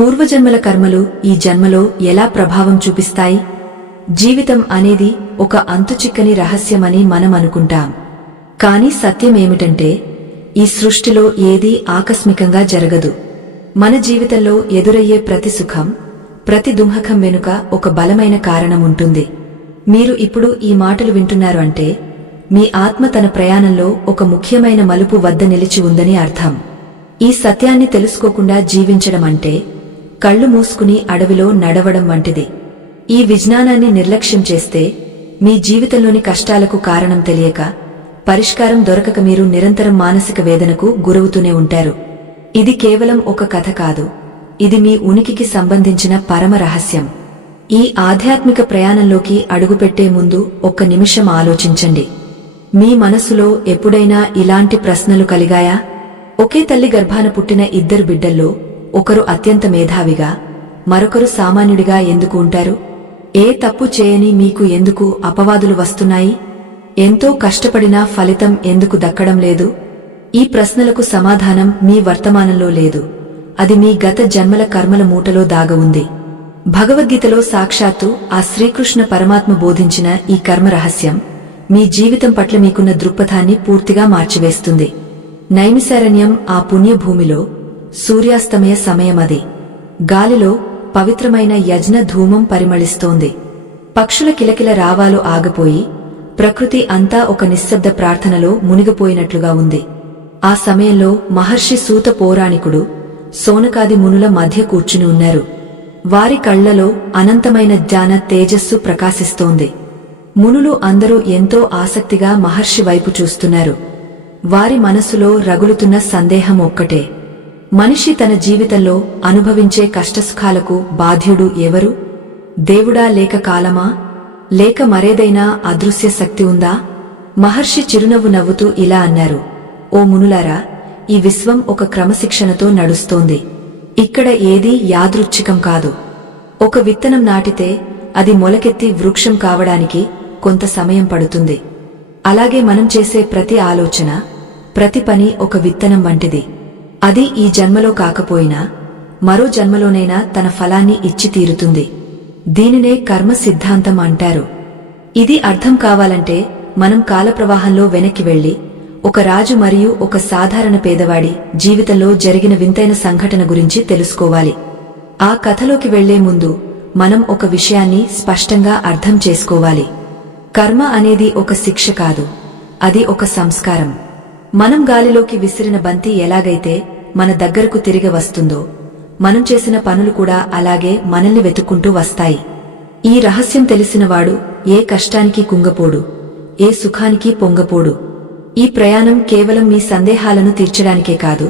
పూర్వజన్మల కర్మలు ఈ జన్మలో ఎలా ప్రభావం చూపిస్తాయి? జీవితం అనేది ఒక అంతుచిక్కని రహస్యమని మనం అనుకుంటాం. కాని సత్యమేమిటంటే ఈ సృష్టిలో ఏదీ ఆకస్మికంగా జరగదు. మన జీవితంలో ఎదురయ్యే ప్రతి సుఖం, ప్రతి దుఃఖం వెనుక ఒక బలమైన కారణముంటుంది. మీరు ఇప్పుడు ఈ మాటలు వింటున్నారు అంటే మీ ఆత్మ తన ప్రయాణంలో ఒక ముఖ్యమైన మలుపు వద్ద నిలిచి ఉందని అర్థం. ఈ సత్యాన్ని తెలుసుకోకుండా జీవించడం అంటే కళ్ళు మూసుకుని అడవిలో నడవడం వంటిది. ఈ విజ్ఞానాన్ని నిర్లక్ష్యం చేస్తే మీ జీవితంలోని కష్టాలకు కారణం తెలియక, పరిష్కారం దొరకక మీరు నిరంతరం మానసిక వేదనకు గురవుతూనే ఉంటారు. ఇది కేవలం ఒక కథ కాదు, ఇది మీ ఉనికికి సంబంధించిన పరమ రహస్యం. ఈ ఆధ్యాత్మిక ప్రయాణంలోకి అడుగుపెట్టే ముందు ఒక్క నిమిషం ఆలోచించండి. మీ మనసులో ఎప్పుడైనా ఇలాంటి ప్రశ్నలు కలిగాయా? ఒకే తల్లి గర్భాన పుట్టిన ఇద్దరు బిడ్డల్లో ఒకరు అత్యంత మేధావిగా, మరొకరు సామాన్యుడిగా ఎందుకు ఉంటారు? ఏ తప్పు చేయని మీకు ఎందుకు అపవాదులు వస్తున్నాయి? ఎంతో కష్టపడినా ఫలితం ఎందుకు దక్కడం లేదు? ఈ ప్రశ్నలకు సమాధానం మీ వర్తమానంలో లేదు, అది మీ గత జన్మల కర్మల మూటలో దాగ ఉంది. భగవద్గీతలో సాక్షాత్తు ఆ శ్రీకృష్ణ పరమాత్మ బోధించిన ఈ కర్మ రహస్యం మీ జీవితం పట్ల మీకున్న దృక్పథాన్ని పూర్తిగా మార్చివేస్తుంది. నైమిశారణ్యం ఆ పుణ్యభూమిలో సూర్యాస్తమయ సమయమది. గాలిలో పవిత్రమైన యజ్ఞ ధూమం పరిమళిస్తోంది. పక్షుల కిలకిల రావాలు ఆగిపోయి ప్రకృతి అంతా ఒక నిశ్శబ్ద ప్రార్థనలో మునిగిపోయినట్లుగా ఉంది. ఆ సమయంలో మహర్షి సూత పౌరాణికుడు సోనకాది మునుల మధ్య కూర్చుని ఉన్నారు. వారి కళ్లలో అనంతమైన జ్ఞాన తేజస్సు ప్రకాశిస్తోంది. మునులు అందరూ ఎంతో ఆసక్తిగా మహర్షి వైపు చూస్తున్నారు. వారి మనసులో రగులుతున్న సందేహం ఒక్కటే: మనిషి తన జీవితంలో అనుభవించే కష్టసుఖాలకు బాధ్యుడు ఎవరు? దేవుడా, లేక కాలమా, లేక మరేదైనా అదృశ్య శక్తి ఉందా? మహర్షి చిరునవ్వు నవ్వుతూ ఇలా అన్నారు: ఓ మునులారా, ఈ విశ్వం ఒక క్రమశిక్షణతో నడుస్తోంది. ఇక్కడ ఏదీ యాదృచ్ఛికం కాదు. ఒక విత్తనం నాటితే అది మొలకెత్తి వృక్షం కావడానికి కొంత సమయం పడుతుంది. అలాగే మనం చేసే ప్రతి ఆలోచన, ప్రతి పని ఒక విత్తనం వంటిది. అది ఈ జన్మలో కాకపోయినా మరో జన్మలోనైనా తన ఫలాన్ని ఇచ్చి తీరుతుంది. దీనినే కర్మ సిద్ధాంతం అంటారు. ఇది అర్థం కావాలంటే మనం కాలప్రవాహంలో వెనక్కి వెళ్లి ఒక రాజు మరియు ఒక సాధారణ పేదవాడి జీవితంలో జరిగిన వింతైన సంఘటన గురించి తెలుసుకోవాలి. ఆ కథలోకి వెళ్లే ముందు మనం ఒక విషయాన్ని స్పష్టంగా అర్థం చేసుకోవాలి. కర్మ అనేది ఒక శిక్ష కాదు, అది ఒక సంస్కారం. మనం గాలిలోకి విసిరిన బంతి ఎలాగైతే మన దగ్గరకు తిరిగి వస్తుందో, మనం చేసిన పనులు కూడా అలాగే మనల్ని వెతుక్కుంటూ వస్తాయి. ఈ రహస్యం తెలిసినవాడు ఏ కష్టానికి కుంగపోడు, ఏ సుఖానికి పొంగపోడు. ఈ ప్రయాణం కేవలం మీ సందేహాలను తీర్చడానికే కాదు,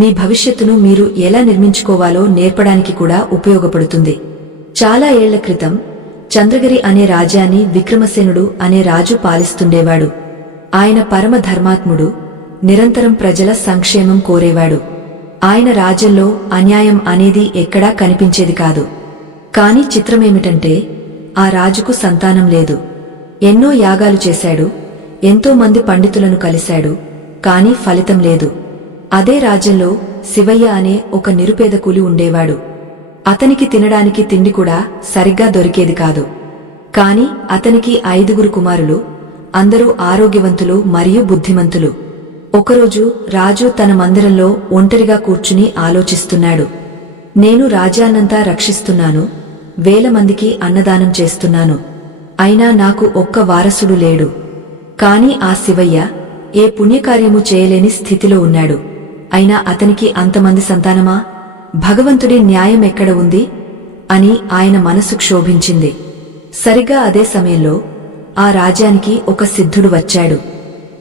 మీ భవిష్యత్తును మీరు ఎలా నిర్మించుకోవాలో నేర్పడానికి కూడా ఉపయోగపడుతుంది. చాలా ఏళ్ల క్రితం చంద్రగిరి అనే రాజ్యాన్ని విక్రమసేనుడు అనే రాజు పాలిస్తుండేవాడు. ఆయన పరమ ధర్మాత్ముడు, నిరంతరం ప్రజల సంక్షేమం కోరేవాడు. ఆయన రాజ్యంలో అన్యాయం అనేది ఎక్కడా కనిపించేది కాదు. కాని చిత్రమేమిటంటే ఆ రాజుకు సంతానం లేదు. ఎన్నో యాగాలు చేశాడు, ఎంతో మంది పండితులను కలిశాడు, కాని ఫలితం లేదు. అదే రాజ్యంలో శివయ్య అనే ఒక నిరుపేద కూలి ఉండేవాడు. అతనికి తినడానికి తిండి కూడా సరిగ్గా దొరికేది కాదు. కాని అతనికి 5 కుమారులు, అందరూ ఆరోగ్యవంతులు మరియు బుద్ధిమంతులు. ఒకరోజు రాజు తన మందిరంలో ఒంటరిగా కూర్చుని ఆలోచిస్తున్నాడు. నేను రాజ్యాన్నంతా రక్షిస్తున్నాను, వేల మందికి అన్నదానం చేస్తున్నాను, అయినా నాకు ఒక్క వారసుడు లేడు. కాని ఆ శివయ్య ఏ పుణ్యకార్యము చేయలేని స్థితిలో ఉన్నాడు. అయినా అతనికి అంతమంది సంతానమా? భగవంతుడి న్యాయం ఎక్కడ ఉంది అని ఆయన మనసు క్షోభించింది. సరిగా అదే సమయంలో ఆ రాజ్యానికి ఒక సిద్ధుడు వచ్చాడు.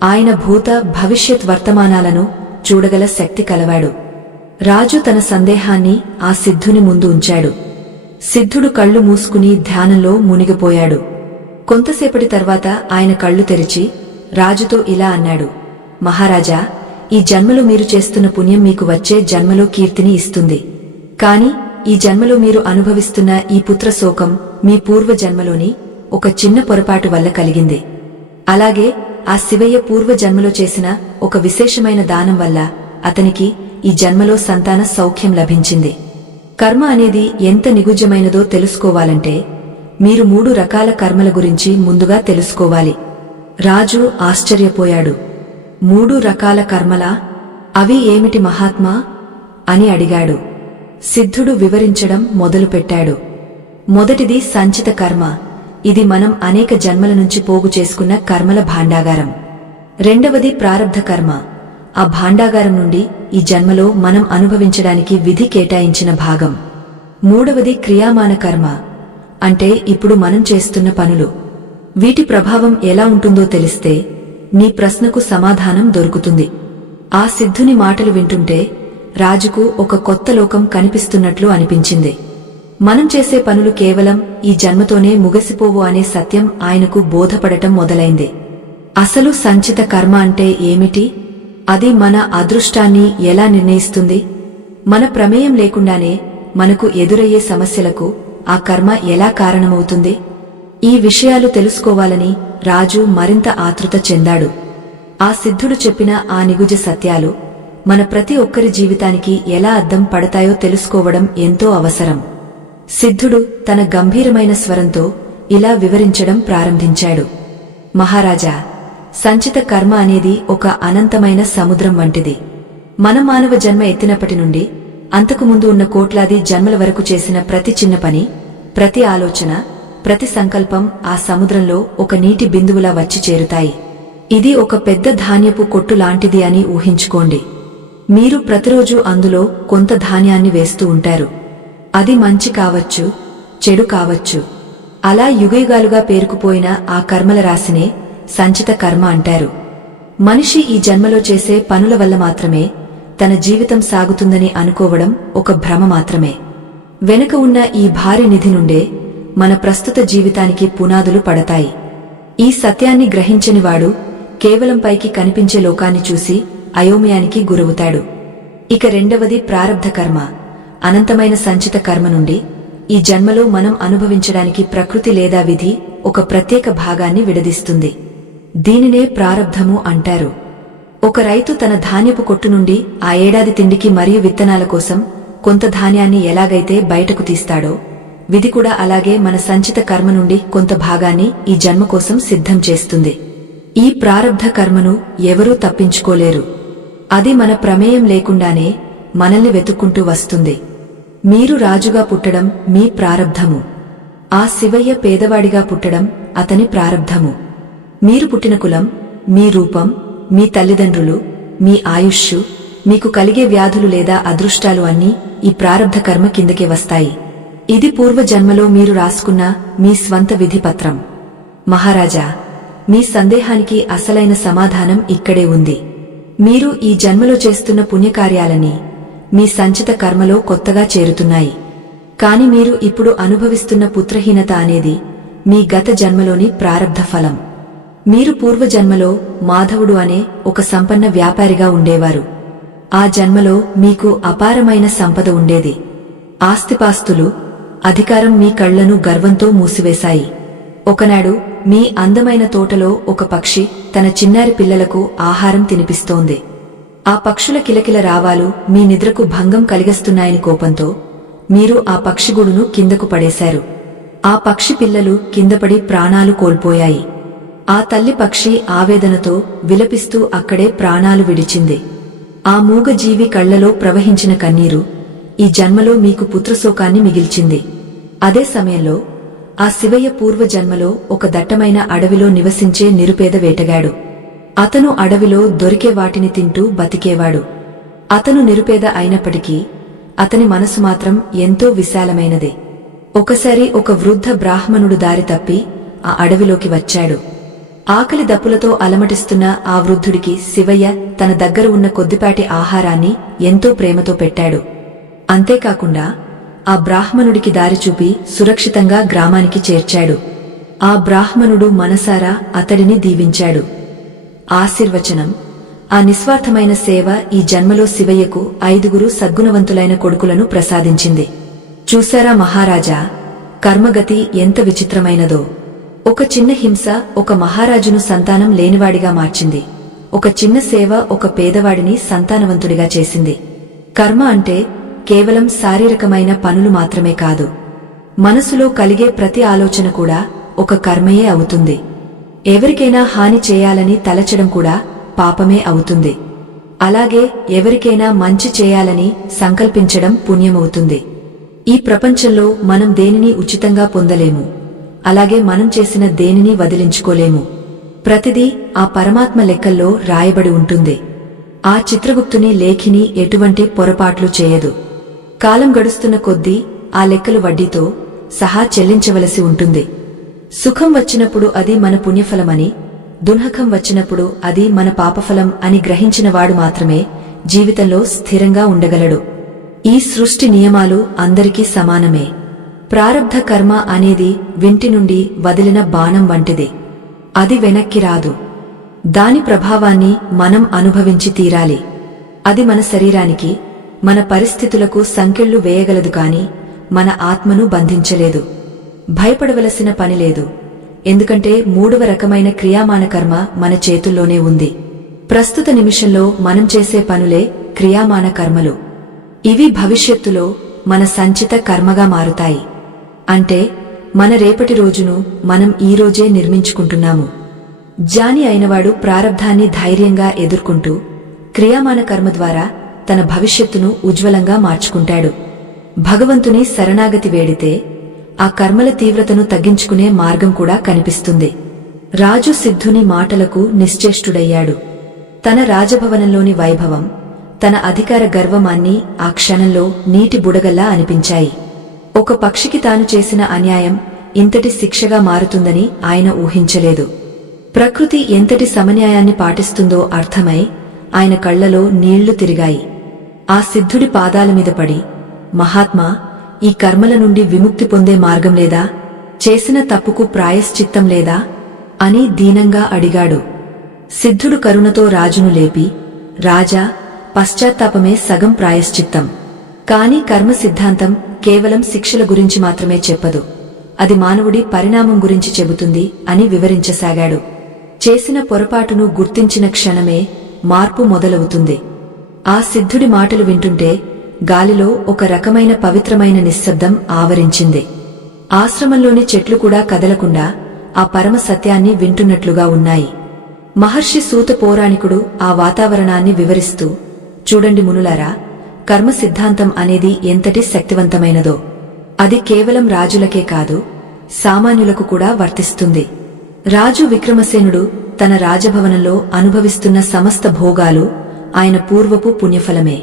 ఆయన భూత భవిష్యత్ వర్తమానాలను చూడగల శక్తి కలవాడు. రాజు తన సందేహాన్ని ఆ సిద్ధుని ముందు ఉంచాడు. సిద్ధుడు కళ్ళు మూసుకుని ధ్యానంలో మునిగిపోయాడు. కొంతసేపటి తర్వాత ఆయన కళ్ళు తెరిచి రాజుతో ఇలా అన్నాడు: మహారాజా, ఈ జన్మలో మీరు చేస్తున్న పుణ్యం మీకు వచ్చే జన్మలో కీర్తిని ఇస్తుంది. కాని ఈ జన్మలో మీరు అనుభవిస్తున్న ఈ పుత్రశోకం మీ పూర్వజన్మలోని ఒక చిన్న పొరపాటు వల్ల కలిగింది. అలాగే ఆ శివయ్య పూర్వజన్మలో చేసిన ఒక విశేషమైన దానం వల్ల అతనికి ఈ జన్మలో సంతాన సౌఖ్యం లభించింది. కర్మ అనేది ఎంత నిగుజ్జమైనదో తెలుసుకోవాలంటే మీరు 3 రకాల కర్మల గురించి ముందుగా తెలుసుకోవాలి. రాజు ఆశ్చర్యపోయాడు. 3 రకాల కర్మలా? అవి ఏమిటి మహాత్మా అని అడిగాడు. సిద్ధుడు వివరించడం మొదలుపెట్టాడు. మొదటిది సంచిత కర్మ. ఇది మనం అనేక జన్మల నుంచి పోగు చేసుకున్న కర్మల భాండాగారం. రెండవది ప్రారబ్ధ కర్మ. ఆ భాండాగారం నుండి ఈ జన్మలో మనం అనుభవించడానికి విధి కేటాయించిన భాగం. మూడవది క్రియామాన కర్మ, అంటే ఇప్పుడు మనం చేస్తున్న పనులు. వీటి ప్రభావం ఎలా ఉంటుందో తెలిస్తే నీ ప్రశ్నకు సమాధానం దొరుకుతుంది. ఆ సిద్ధుని మాటలు వింటుంటే రాజుకు ఒక కొత్త లోకం కనిపిస్తున్నట్లు అనిపించింది. మనం చేసే పనులు కేవలం ఈ జన్మతోనే ముగసిపోవు అనే సత్యం ఆయనకు బోధపడటం మొదలైంది. అసలు సంచిత కర్మ అంటే ఏమిటి? అది మన అదృష్టాన్ని ఎలా నిర్ణయిస్తుంది? మన ప్రమేయం లేకుండానే మనకు ఎదురయ్యే సమస్యలకు ఆ కర్మ ఎలా కారణమవుతుంది? ఈ విషయాలు తెలుసుకోవాలని రాజు మరింత ఆతృత చెందాడు. ఆ సిద్ధుడు చెప్పిన ఆ నిగుజ సత్యాలు మన ప్రతి ఒక్కరి జీవితానికి ఎలా అద్దం పడతాయో తెలుసుకోవడం ఎంతో అవసరం. సిద్ధుడు తన గంభీరమైన స్వరంతో ఇలా వివరించడం ప్రారంభించాడు. మహారాజా, సంచిత కర్మ అనేది ఒక అనంతమైన సముద్రం వంటిది. మన మానవ జన్మ ఎత్తినప్పటి నుండి అంతకుముందు ఉన్న కోట్లాది జన్మల వరకు చేసిన ప్రతి చిన్న పని, ప్రతి ఆలోచన, ప్రతి సంకల్పం ఆ సముద్రంలో ఒక నీటి బిందువులా వచ్చి చేరుతాయి. ఇది ఒక పెద్ద ధాన్యపు కొట్టు లాంటిది అని ఊహించుకోండి. మీరు ప్రతిరోజు అందులో కొంత ధాన్యాన్ని వేస్తూ ఉంటారు. అది మంచి కావచ్చు, చెడు కావచ్చు. అలా యుగయుగాలుగా పేరుకుపోయిన ఆ కర్మల రాశినే సంచిత కర్మ అంటారు. మనిషి ఈ జన్మలో చేసే పనుల వల్ల మాత్రమే తన జీవితం సాగుతుందని అనుకోవడం ఒక భ్రమ మాత్రమే. వెనుక ఉన్న ఈ భారీ నిధి నుండే మన ప్రస్తుత జీవితానికి పునాదులు పడతాయి. ఈ సత్యాన్ని గ్రహించనివాడు కేవలం పైకి కనిపించే లోకాన్ని చూసి అయోమయానికి గురవుతాడు. ఇక రెండవది ప్రారబ్ధ కర్మ. అనంతమైన సంచిత కర్మ నుండి ఈ జన్మలో మనం అనుభవించడానికి ప్రకృతి లేదా విధి ఒక ప్రత్యేక భాగాన్ని విడదీస్తుంది. దీనినే ప్రారబ్ధము అంటారు. ఒక రైతు తన ధాన్యపు కొట్టు నుండి ఆ ఏడాది తిండికి మరియు విత్తనాల కోసం కొంత ధాన్యాన్ని ఎలాగైతే బయటకు తీస్తాడో, విధి కూడా అలాగే మన సంచిత కర్మ నుండి కొంత భాగాన్ని ఈ జన్మ కోసం సిద్ధం చేస్తుంది. ఈ ప్రారబ్ధ కర్మను ఎవరూ తప్పించుకోలేరు. అది మన ప్రమేయం లేకుండానే మనల్ని వెతుక్కుంటూ వస్తుంది. మీరు రాజుగా పుట్టడం మీ ప్రారబ్ధము. ఆ శివయ్య పేదవాడిగా పుట్టడం అతని ప్రారబ్ధము. మీరు పుట్టిన కులం, మీ రూపం, మీ తల్లిదండ్రులు, మీ ఆయుష్షు, మీకు కలిగే వ్యాధులు లేదా అదృష్టాలు అన్నీ ఈ ప్రారబ్ధ కర్మ కిందకే వస్తాయి. ఇది పూర్వజన్మలో మీరు రాసుకున్న మీ స్వంత విధిపత్రం. మహారాజా, మీ సందేహానికి అసలైన సమాధానం ఇక్కడే ఉంది. మీరు ఈ జన్మలో చేస్తున్న పుణ్యకార్యాలన్నీ మీ సంచిత కర్మలో కొత్తగా చేరుతున్నాయి. కాని మీరు ఇప్పుడు అనుభవిస్తున్న పుత్రహీనత అనేది మీ గత జన్మలోని ప్రారబ్ధ ఫలం. మీరు పూర్వజన్మలో మాధవుడు అనే ఒక సంపన్న వ్యాపారిగా ఉండేవారు. ఆ జన్మలో మీకు అపారమైన సంపద ఉండేది. ఆస్తిపాస్తులు, అధికారం మీ కళ్లను గర్వంతో మూసివేశాయి. ఒకనాడు మీ అందమైన తోటలో ఒక పక్షి తన చిన్నారి పిల్లలకు ఆహారం తినిపిస్తోంది. ఆ పక్షుల కిలకిల రావాలు మీ నిద్రకు భంగం కలిగిస్తున్నాయని కోపంతో మీరు ఆ పక్షిగూడును కిందకు పడేశారు. ఆ పక్షి పిల్లలు కిందపడి ప్రాణాలు కోల్పోయాయి. ఆ తల్లి పక్షి ఆవేదనతో విలపిస్తూ అక్కడే ప్రాణాలు విడిచింది. ఆ మూగజీవి కళ్లలో ప్రవహించిన కన్నీరు ఈ జన్మలో మీకు పుత్రశోకాన్ని మిగిల్చింది. అదే సమయంలో ఆ శివయ్య పూర్వజన్మలో ఒక దట్టమైన అడవిలో నివసించే నిరుపేద వేటగాడు. అతను అడవిలో దొరికే వాటిని తింటూ బతికేవాడు. అతను నిరుపేద అయినప్పటికీ అతని మనసు మాత్రం ఎంతో విశాలమైనది. ఒకసారి ఒక వృద్ధ బ్రాహ్మణుడు దారి తప్పి ఆ అడవిలోకి వచ్చాడు. ఆకలి దప్పులతో అలమటిస్తున్న ఆ వృద్ధుడికి శివయ్య తన దగ్గర ఉన్న కొద్దిపాటి ఆహారాన్ని ఎంతో ప్రేమతో పెట్టాడు. అంతేకాకుండా ఆ బ్రాహ్మణుడికి దారి చూపి సురక్షితంగా గ్రామానికి చేర్చాడు. ఆ బ్రాహ్మణుడు మనసారా అతడిని దీవించాడు. ఆశీర్వచనం: ఆ నిస్వార్థమైన సేవ ఈ జన్మలో శివయ్యకు 5 సద్గుణవంతులైన కొడుకులను ప్రసాదించింది. చూశారా మహారాజా, కర్మగతి ఎంత విచిత్రమైనదో. ఒక చిన్న హింస ఒక మహారాజును సంతానం లేనివాడిగా మార్చింది. ఒక చిన్న సేవ ఒక పేదవాడిని సంతానవంతుడిగా చేసింది. కర్మ అంటే కేవలం శారీరకమైన పనులు మాత్రమే కాదు, మనసులో కలిగే ప్రతి ఆలోచన కూడా ఒక కర్మయే అవుతుంది. ఎవరికైనా హాని చేయాలని తలచడం కూడా పాపమే అవుతుంది. అలాగే ఎవరికైనా మంచి చేయాలని సంకల్పించడం పుణ్యమవుతుంది. ఈ ప్రపంచంలో మనం దేనిని ఉచితంగా పొందలేము, అలాగే మనం చేసిన దేనిని వదిలించుకోలేము. ప్రతిదీ ఆ పరమాత్మ లెక్కల్లో రాయబడి ఉంటుంది. ఆ చిత్రగుప్తుని లేఖిని ఎటువంటి పొరపాట్లు చేయదు. కాలం గడుస్తున్న కొద్దీ ఆ లెక్కలు వడ్డీతో సహా చెల్లించవలసి ఉంటుంది. సుఖం వచ్చినప్పుడు అది మన పుణ్యఫలమని, దుఃఖం వచ్చినప్పుడు అది మన పాపఫలం అని గ్రహించినవాడు మాత్రమే జీవితంలో స్థిరంగా ఉండగలడు. ఈ సృష్టి నియమాలు అందరికీ సమానమే. ప్రారబ్ధ కర్మ అనేది వింటి నుండి వదిలిన బాణం వంటిది. అది వెనక్కి రాదు. దాని ప్రభావాన్ని మనం అనుభవించి తీరాలి. అది మన శరీరానికి, మన పరిస్థితులకు సంకెళ్లు వేయగలదు కాని మన ఆత్మను బంధించలేదు. భయపడవలసిన పనిలేదు. ఎందుకంటే మూడవ రకమైన క్రియామాన కర్మ మన చేతుల్లోనే ఉంది. ప్రస్తుత నిమిషంలో మనం చేసే పనులే క్రియామాన కర్మలు. ఇవి భవిష్యత్తులో మన సంచిత కర్మగా మారుతాయి. అంటే మన రేపటి రోజును మనం ఈరోజే నిర్మించుకుంటున్నాము. జ్ఞాని అయినవాడు ప్రారబ్ధాన్ని ధైర్యంగా ఎదుర్కొంటూ క్రియామాన కర్మ ద్వారా తన భవిష్యత్తును ఉజ్వలంగా మార్చుకుంటాడు. భగవంతుని శరణాగతి వేడితే ఆ కర్మల తీవ్రతను తగ్గించుకునే మార్గం కూడా కనిపిస్తుంది. రాజు సిద్ధుని మాటలకు నిశ్చేష్టుడయ్యాడు. తన రాజభవనంలోని వైభవం, తన అధికార గర్వమాన్ని ఆ క్షణంలో నీటి బుడగల్లా అనిపించాయి. ఒక పక్షికి తాను చేసిన అన్యాయం ఇంతటి శిక్షగా మారుతుందని ఆయన ఊహించలేదు. ప్రకృతి ఎంతటి సమన్యాయాన్ని పాటిస్తుందో అర్థమై ఆయన కళ్లలో నీళ్లు తిరిగాయి. ఆ సిద్ధుడి పాదాల మీద పడి, మహాత్మా, ఈ కర్మల నుండి విముక్తి పొందే మార్గం లేదా? చేసిన తప్పుకు ప్రాయశ్చిత్తం లేదా అని దీనంగా అడిగాడు. సిద్ధుడు కరుణతో రాజును లేపి, రాజా, పశ్చాత్తాపమే సగం ప్రాయశ్చిత్తం. కాని కర్మ సిద్ధాంతం కేవలం శిక్షల గురించి మాత్రమే చెప్పదు, అది మానవుడి పరిణామం గురించి చెబుతుంది అని వివరించసాగాడు. చేసిన పొరపాటును గుర్తించిన క్షణమే మార్పు మొదలవుతుంది. ఆ సిద్ధుడి మాటలు వింటుంటే గాలిలో ఒక రకమైన పవిత్రమైన నిశ్శబ్దం ఆవరించింది. ఆశ్రమంలోని చెట్లు కూడా కదలకుండా ఆ పరమ సత్యాన్ని వింటున్నట్లుగా ఉన్నాయి. మహర్షి సూత పౌరాణికుడు ఆ వాతావరణాన్ని వివరిస్తూ, చూడండి మునులారా, కర్మ సిద్ధాంతం అనేది ఎంతటి శక్తివంతమైనదో. అది కేవలం రాజులకే కాదు, సామాన్యులకు కూడా వర్తిస్తుంది. రాజు విక్రమసేనుడు తన రాజభవనంలో అనుభవిస్తున్న సమస్త భోగాలు ఆయన పూర్వపు పుణ్యఫలమే.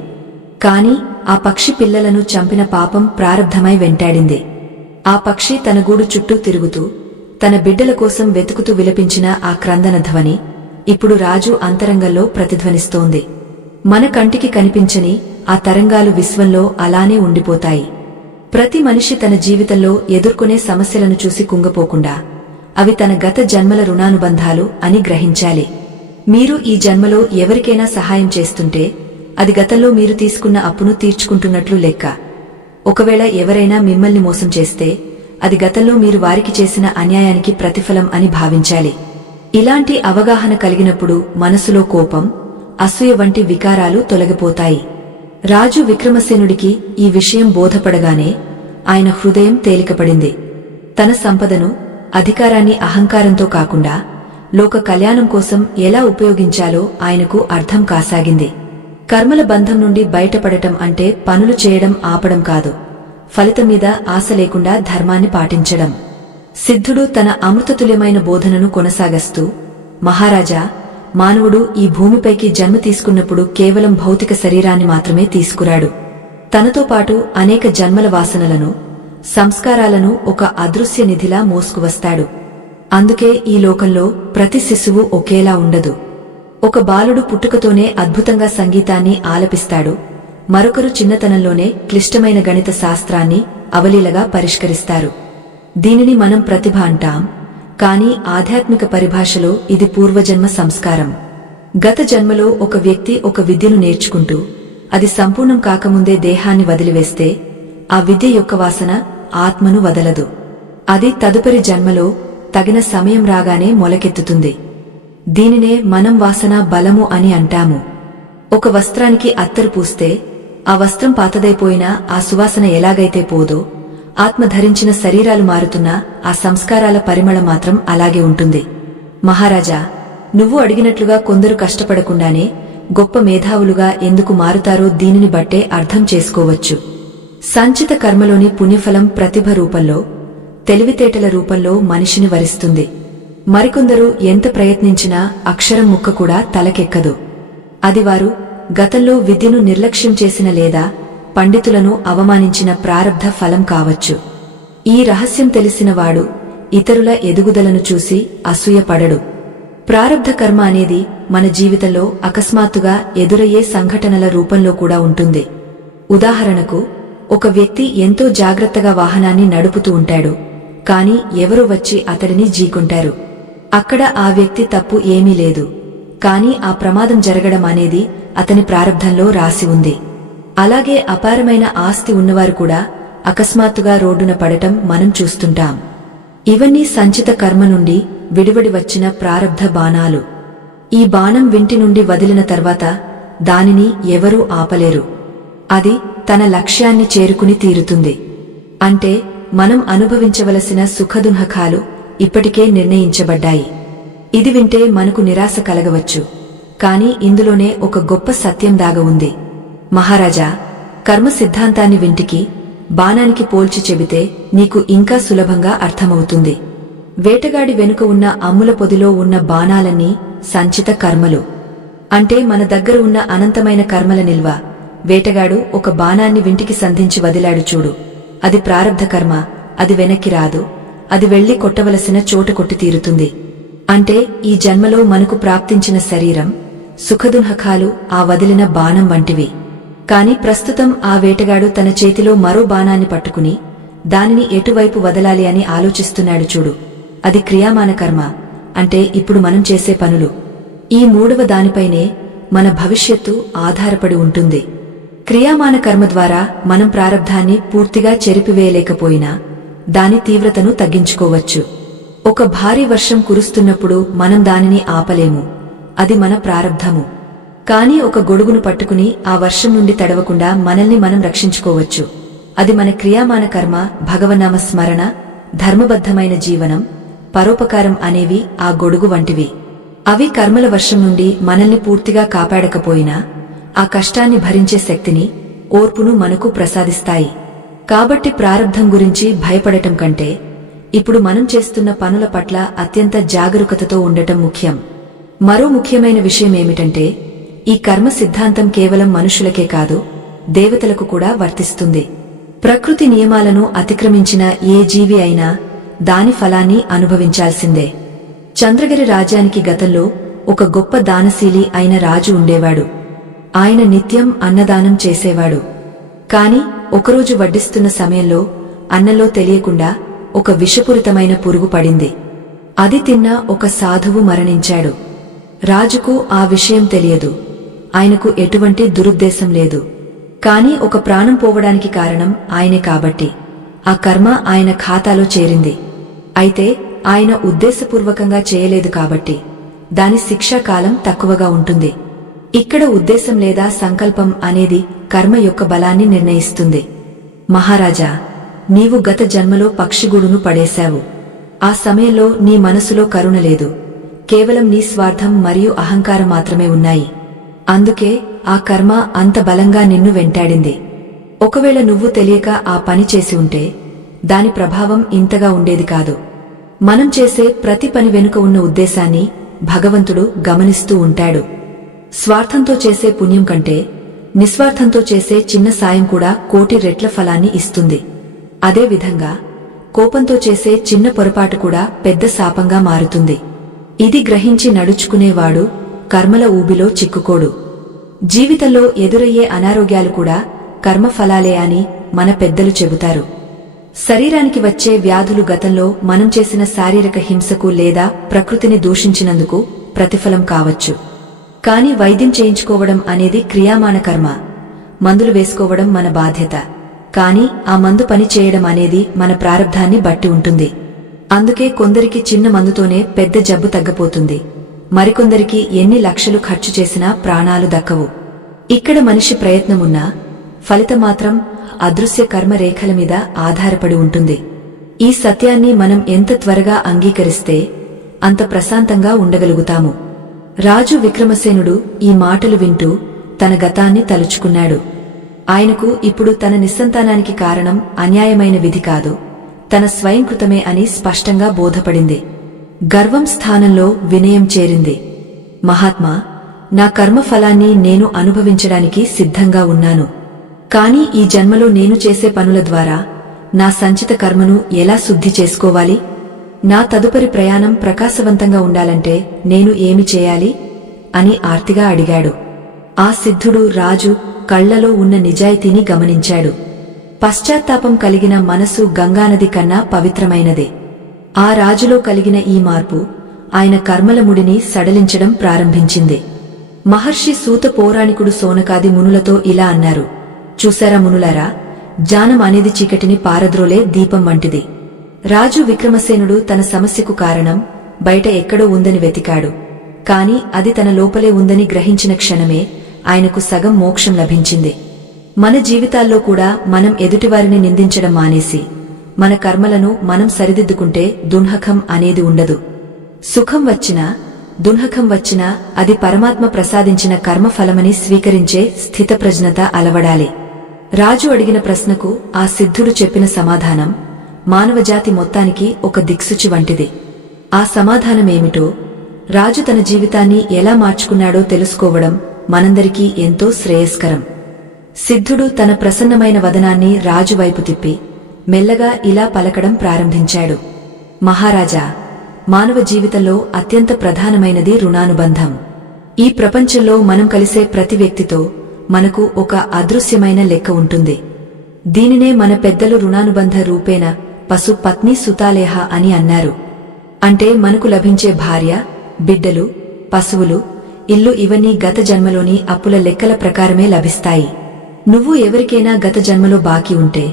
కాని ఆ పక్షి పిల్లలను చంపిన పాపం ప్రారబ్ధమై వెంటాడింది. ఆ పక్షి తన గూడు చుట్టూ తిరుగుతూ తన బిడ్డల కోసం వెతుకుతూ విలపించిన ఆ క్రందన ధ్వని ఇప్పుడు రాజు అంతరంగంలో ప్రతిధ్వనిస్తోంది. మన కంటికి కనిపించని ఆ తరంగాలు విశ్వంలో అలానే ఉండిపోతాయి. ప్రతి మనిషి తన జీవితంలో ఎదుర్కొనే సమస్యలను చూసి కుంగపోకుండా అవి తన గత జన్మల రుణానుబంధాలు అని గ్రహించాలి. మీరు ఈ జన్మలో ఎవరికైనా సహాయం చేస్తుంటే అది గతంలో మీరు తీసుకున్న అప్పును తీర్చుకుంటున్నట్లు లెక్క. ఒకవేళ ఎవరైనా మిమ్మల్ని మోసం చేస్తే అది గతంలో మీరు వారికి చేసిన అన్యాయానికి ప్రతిఫలం అని భావించాలి. ఇలాంటి అవగాహన కలిగినప్పుడు మనసులో కోపం, అసూయ వంటి వికారాలు తొలగిపోతాయి. రాజు విక్రమసేనుడికి ఈ విషయం బోధపడగానే ఆయన హృదయం తేలికపడింది. తన సంపదను, అధికారాన్ని అహంకారంతో కాకుండా లోక కళ్యాణం కోసం ఎలా ఉపయోగించాలో ఆయనకు అర్థం కాసాగింది. కర్మల బంధం నుండి బయటపడటం అంటే పనులు చేయడం ఆపడం కాదు, ఫలితం మీద ఆశ లేకుండా ధర్మాన్ని పాటించడం. సిద్ధుడు తన అమృతతుల్యమైన బోధనను కొనసాగస్తూ, మహారాజా, మానవుడు ఈ భూమిపైకి జన్మ తీసుకున్నప్పుడు కేవలం భౌతిక శరీరాన్ని మాత్రమే తీసుకురాడు. తనతో పాటు అనేక జన్మల వాసనలను, సంస్కారాలను ఒక అదృశ్య నిధిలా మోసుకువస్తాడు. అందుకే ఈ లోకంలో ప్రతి శిశువు ఒకేలా ఉండదు. ఒక బాలుడు పుట్టుకతోనే అద్భుతంగా సంగీతాన్ని ఆలపిస్తాడు, మరొకరు చిన్నతనంలోనే క్లిష్టమైన గణిత శాస్త్రాన్ని అవలీలగా పరిష్కరిస్తారు. దీనిని మనం ప్రతిభ అంటాం, కానీ ఆధ్యాత్మిక పరిభాషలో ఇది పూర్వజన్మ సంస్కారం. గత జన్మలో ఒక వ్యక్తి ఒక విద్యను నేర్చుకుంటూ అది సంపూర్ణం కాకముందే దేహాన్ని వదిలివేస్తే ఆ విద్య యొక్క వాసన ఆత్మను వదలదు. అది తదుపరి జన్మలో తగిన సమయం రాగానే మొలకెత్తుతుంది. దీనినే మనం వాసన బలము అని అంటాము. ఒక వస్త్రానికి అత్తరు పూస్తే ఆ వస్త్రం పాతదైపోయినా ఆ సువాసన ఎలాగైతే పోదో, ఆత్మ ధరించిన శరీరాలు మారుతున్నా ఆ సంస్కారాల పరిమళం మాత్రం అలాగే ఉంటుంది. మహారాజా, నువ్వు అడిగినట్లుగా కొందరు కష్టపడకుండానే గొప్ప మేధావులుగా ఎందుకు మారుతారో దీనిని బట్టే అర్థం చేసుకోవచ్చు. సంచిత కర్మలోని పుణ్యఫలం ప్రతిభ రూపంలో, తెలివితేటల రూపంలో మనిషిని వరిస్తుంది. మరికొందరు ఎంత ప్రయత్నించినా అక్షరం ముక్క కూడా తలకెక్కదు. అది వారు గతంలో విద్యను నిర్లక్ష్యం చేసిన లేదా పండితులను అవమానించిన ప్రారబ్ధ ఫలం కావచ్చు. ఈ రహస్యం తెలిసినవాడు ఇతరుల ఎదుగుదలను చూసి అసూయపడడు. ప్రారబ్ధ కర్మ అనేది మన జీవితంలో అకస్మాత్తుగా ఎదురయ్యే సంఘటనల రూపంలో కూడా ఉంటుంది. ఉదాహరణకు, ఒక వ్యక్తి ఎంతో జాగ్రత్తగా వాహనాన్ని నడుపుతూ ఉంటాడు, కాని ఎవరో వచ్చి అతడిని జీకుంటారు. అక్కడ ఆ వ్యక్తి తప్పు ఏమీ లేదు, కాని ఆ ప్రమాదం జరగడం అనేది అతని ప్రారబ్ధంలో రాసి ఉంది. అలాగే అపారమైన ఆస్తి ఉన్నవారు కూడా అకస్మాత్తుగా రోడ్డున పడటం మనం చూస్తుంటాం. ఇవన్నీ సంచిత కర్మ నుండి విడివడి వచ్చిన ప్రారబ్ధ బాణాలు. ఈ బాణం వింటి నుండి వదిలిన తర్వాత దానిని ఎవరూ ఆపలేరు. అది తన లక్ష్యాన్ని చేరుకుని తీరుతుంది. అంటే మనం అనుభవించవలసిన సుఖదుఃఖాలు ఇప్పటికే నిర్ణయించబడ్డాయి. ఇది వింటే మనకు నిరాశ కలగవచ్చు, కాని ఇందులోనే ఒక గొప్ప సత్యం దాగ ఉంది. మహారాజా, కర్మ సిద్ధాంతాన్ని వింటికి, బాణానికి పోల్చి చెబితే నీకు ఇంకా సులభంగా అర్థమవుతుంది. వేటగాడి వెనుక ఉన్న అమ్ముల పొదిలో ఉన్న బాణాలన్నీ సంచిత కర్మలు. అంటే మన దగ్గర ఉన్న అనంతమైన కర్మల నిల్వ. వేటగాడు ఒక బాణాన్ని వింటికి సంధించి వదిలాడు చూడు, అది ప్రారబ్ధ కర్మ. అది వెనక్కి రాదు, అది వెళ్లి కొట్టవలసిన చోట కొట్టి తీరుతుంది. అంటే ఈ జన్మలో మనకు ప్రాప్తించిన శరీరం, సుఖదుఃఖాలు ఆ వదిలిన బాణం వంటివి. కాని ప్రస్తుతం ఆ వేటగాడు తన చేతిలో మరో బాణాన్ని పట్టుకుని దానిని ఎటువైపు వదలాలి అని ఆలోచిస్తున్నాడు చూడు, అది క్రియామాన కర్మ. అంటే ఇప్పుడు మనం చేసే పనులు. ఈ మూడవ దానిపైనే మన భవిష్యత్తు ఆధారపడి ఉంటుంది. క్రియామాన కర్మ ద్వారా మనం ప్రారబ్ధాన్ని పూర్తిగా చెరిపివేయలేకపోయినా దాని తీవ్రతను తగ్గించుకోవచ్చు. ఒక భారీ వర్షం కురుస్తున్నప్పుడు మనం దానిని ఆపలేము, అది మన ప్రారబ్ధము. కాని ఒక గొడుగును పట్టుకుని ఆ వర్షం నుండి తడవకుండా మనల్ని మనం రక్షించుకోవచ్చు, అది మన క్రియామాన కర్మ. భగవన్నామ స్మరణ, ధర్మబద్ధమైన జీవనం, పరోపకారం అనేవి ఆ గొడుగు వంటివి. అవి కర్మల వర్షం నుండి మనల్ని పూర్తిగా కాపాడకపోయినా ఆ కష్టాన్ని భరించే శక్తిని, ఓర్పును మనకు ప్రసాదిస్తాయి. కాబట్టి ప్రారబ్ధం గురించి భయపడటం కంటే ఇప్పుడు మనం చేస్తున్న పనుల పట్ల అత్యంత జాగరూకతతో ఉండటం ముఖ్యం. మరో ముఖ్యమైన విషయమేమిటంటే, ఈ కర్మ సిద్ధాంతం కేవలం మనుషులకే కాదు, దేవతలకు కూడా వర్తిస్తుంది. ప్రకృతి నియమాలను అతిక్రమించిన ఏ జీవి అయినా దాని ఫలాన్ని అనుభవించాల్సిందే. చంద్రగిరి రాజ్యానికి గతంలో ఒక గొప్ప దానశీలి అయిన రాజు ఉండేవాడు. ఆయన నిత్యం అన్నదానం చేసేవాడు. కాని ఒకరోజు వడ్డిస్తున్న సమయంలో అన్నంలో తెలియకుండా ఒక విషపూరితమైన పురుగు పడింది. అది తిన్న ఒక సాధువు మరణించాడు. రాజుకు ఆ విషయం తెలియదు, ఆయనకు ఎటువంటి దురుద్దేశం లేదు. కాని ఒక ప్రాణం పోవడానికి కారణం ఆయనే కాబట్టి ఆ కర్మ ఆయన ఖాతాలో చేరింది. అయితే ఆయన ఉద్దేశపూర్వకంగా చేయలేదు కాబట్టి దాని శిక్షాకాలం తక్కువగా ఉంటుంది. ఇక్కడ ఉద్దేశం లేదా సంకల్పం అనేది కర్మ యొక్క బలాన్ని నిర్ణయిస్తుంది. మహారాజా, నీవు గత జన్మలో పక్షిగూడును పడేశావు. ఆ సమయంలో నీ మనసులో కరుణ లేదు, కేవలం నీ స్వార్థం మరియు అహంకారం మాత్రమే ఉన్నాయి. అందుకే ఆ కర్మ అంత బలంగా నిన్ను వెంటాడింది. ఒకవేళ నువ్వు తెలియక ఆ పని చేసి ఉంటే దాని ప్రభావం ఇంతగా ఉండేది కాదు. మనం చేసే ప్రతి పని వెనుక ఉన్న ఉద్దేశాన్ని భగవంతుడు గమనిస్తూ ఉంటాడు. స్వార్థంతో చేసే పుణ్యం కంటే నిస్వార్థంతో చేసే చిన్న సాయం కూడా కోటి రెట్ల ఫలాన్ని ఇస్తుంది. అదేవిధంగా కోపంతో చేసే చిన్న పొరపాటు కూడా పెద్ద శాపంగా మారుతుంది. ఇది గ్రహించి నడుచుకునేవాడు కర్మల ఊబిలో చిక్కుకోడు. జీవితంలో ఎదురయ్యే అనారోగ్యాలు కూడా కర్మఫలాలే అని మన పెద్దలు చెబుతారు. శరీరానికి వచ్చే వ్యాధులు గతంలో మనం చేసిన శారీరక హింసకు లేదా ప్రకృతిని దూషించినందుకు ప్రతిఫలం కావచ్చు. కాని వైద్యం చేయించుకోవడం అనేది క్రియామాన కర్మ. మందులు వేసుకోవడం మన బాధ్యత, కాని ఆ మందు పని చేయడం అనేది మన ప్రారబ్ధాన్ని బట్టి ఉంటుంది. అందుకే కొందరికి చిన్న మందుతోనే పెద్ద జబ్బు తగ్గపోతుంది, మరికొందరికి ఎన్ని లక్షలు ఖర్చు చేసినా ప్రాణాలు దక్కవు. ఇక్కడ మనిషి ప్రయత్నమున్నా ఫలితం మాత్రం అదృశ్య కర్మ రేఖల మీద ఆధారపడి ఉంటుంది. ఈ సత్యాన్ని మనం ఎంత త్వరగా అంగీకరిస్తే అంత ప్రశాంతంగా ఉండగలుగుతాము. రాజు విక్రమసేనుడు ఈ మాటలు వింటూ తన గతాన్ని తలుచుకున్నాడు. ఆయనకు ఇప్పుడు తన నిస్సంతానానికి కారణం అన్యాయమైన విధి కాదు, తన స్వయంకృతమే అని స్పష్టంగా బోధపడింది. గర్వం స్థానంలో వినయం చేరింది. మహాత్మా, నా కర్మఫలాన్ని నేను అనుభవించడానికి సిద్ధంగా ఉన్నాను. కాని ఈ జన్మలో నేను చేసే పనుల ద్వారా నా సంచిత కర్మను ఎలా శుద్ధి చేసుకోవాలి? నా తదుపరి ప్రయాణం ప్రకాశవంతంగా ఉండాలంటే నేను ఏమి చేయాలి అని ఆర్తిగా అడిగాడు. ఆ సిద్ధుడు రాజు కళ్లలో ఉన్న నిజాయితీని గమనించాడు. పశ్చాత్తాపం కలిగిన మనసు గంగానది కన్నా పవిత్రమైనదే. ఆ రాజులో కలిగిన ఈ మార్పు ఆయన కర్మల ముడిని సడలించడం ప్రారంభించింది. మహర్షి సూత పౌరాణికుడు సోనకాది మునులతో ఇలా అన్నారు: చూశారా మునులారా, జ్ఞానం అనేది చీకటిని పారద్రోలే దీపం వంటిది. రాజు విక్రమసేనుడు తన సమస్యకు కారణం బయట ఎక్కడో ఉందని వెతికాడు. కాని అది తన లోపలే ఉందని గ్రహించిన క్షణమే ఆయనకు సగం మోక్షం లభించింది. మన జీవితాల్లో కూడా మనం ఎదుటివారిని నిందించడం మానేసి మన కర్మలను మనం సరిదిద్దుకుంటే దున్హకం అనేది ఉండదు. సుఖం వచ్చినా దున్హకం వచ్చినా అది పరమాత్మ ప్రసాదించిన కర్మఫలమని స్వీకరించే స్థితప్రజ్ఞత అలవడాలి. రాజు అడిగిన ప్రశ్నకు ఆ సిద్ధుడు చెప్పిన సమాధానం మానవజాతి మొత్తానికి ఒక దిక్సూచి వంటిది. ఆ సమాధానమేమిటో, రాజు తన జీవితాన్ని ఎలా మార్చుకున్నాడో తెలుసుకోవడం మనందరికీ ఎంతో శ్రేయస్కరం. సిద్ధుడు తన ప్రసన్నమైన వదనాన్ని రాజు వైపు తిప్పి మెల్లగా ఇలా పలకడం ప్రారంభించాడు: మహారాజా, మానవ జీవితంలో అత్యంత ప్రధానమైనది రుణానుబంధం. ఈ ప్రపంచంలో మనం కలిసే ప్రతి వ్యక్తితో మనకు ఒక అదృశ్యమైన లెక్క ఉంటుంది. దీనినే మన పెద్దలు రుణానుబంధ రూపేణ పశు పత్ని సుతాలేహ అని అన్నారు. అంటే మనకు లభించే భార్య, బిడ్డలు, పశువులు, ఇల్లు ఇవన్నీ గత జన్మలోని అప్పుల లెక్కల ప్రకారమే లభిస్తాయి. నువ్వు ఎవరికైనా గత జన్మలో బాకీ ఉంటే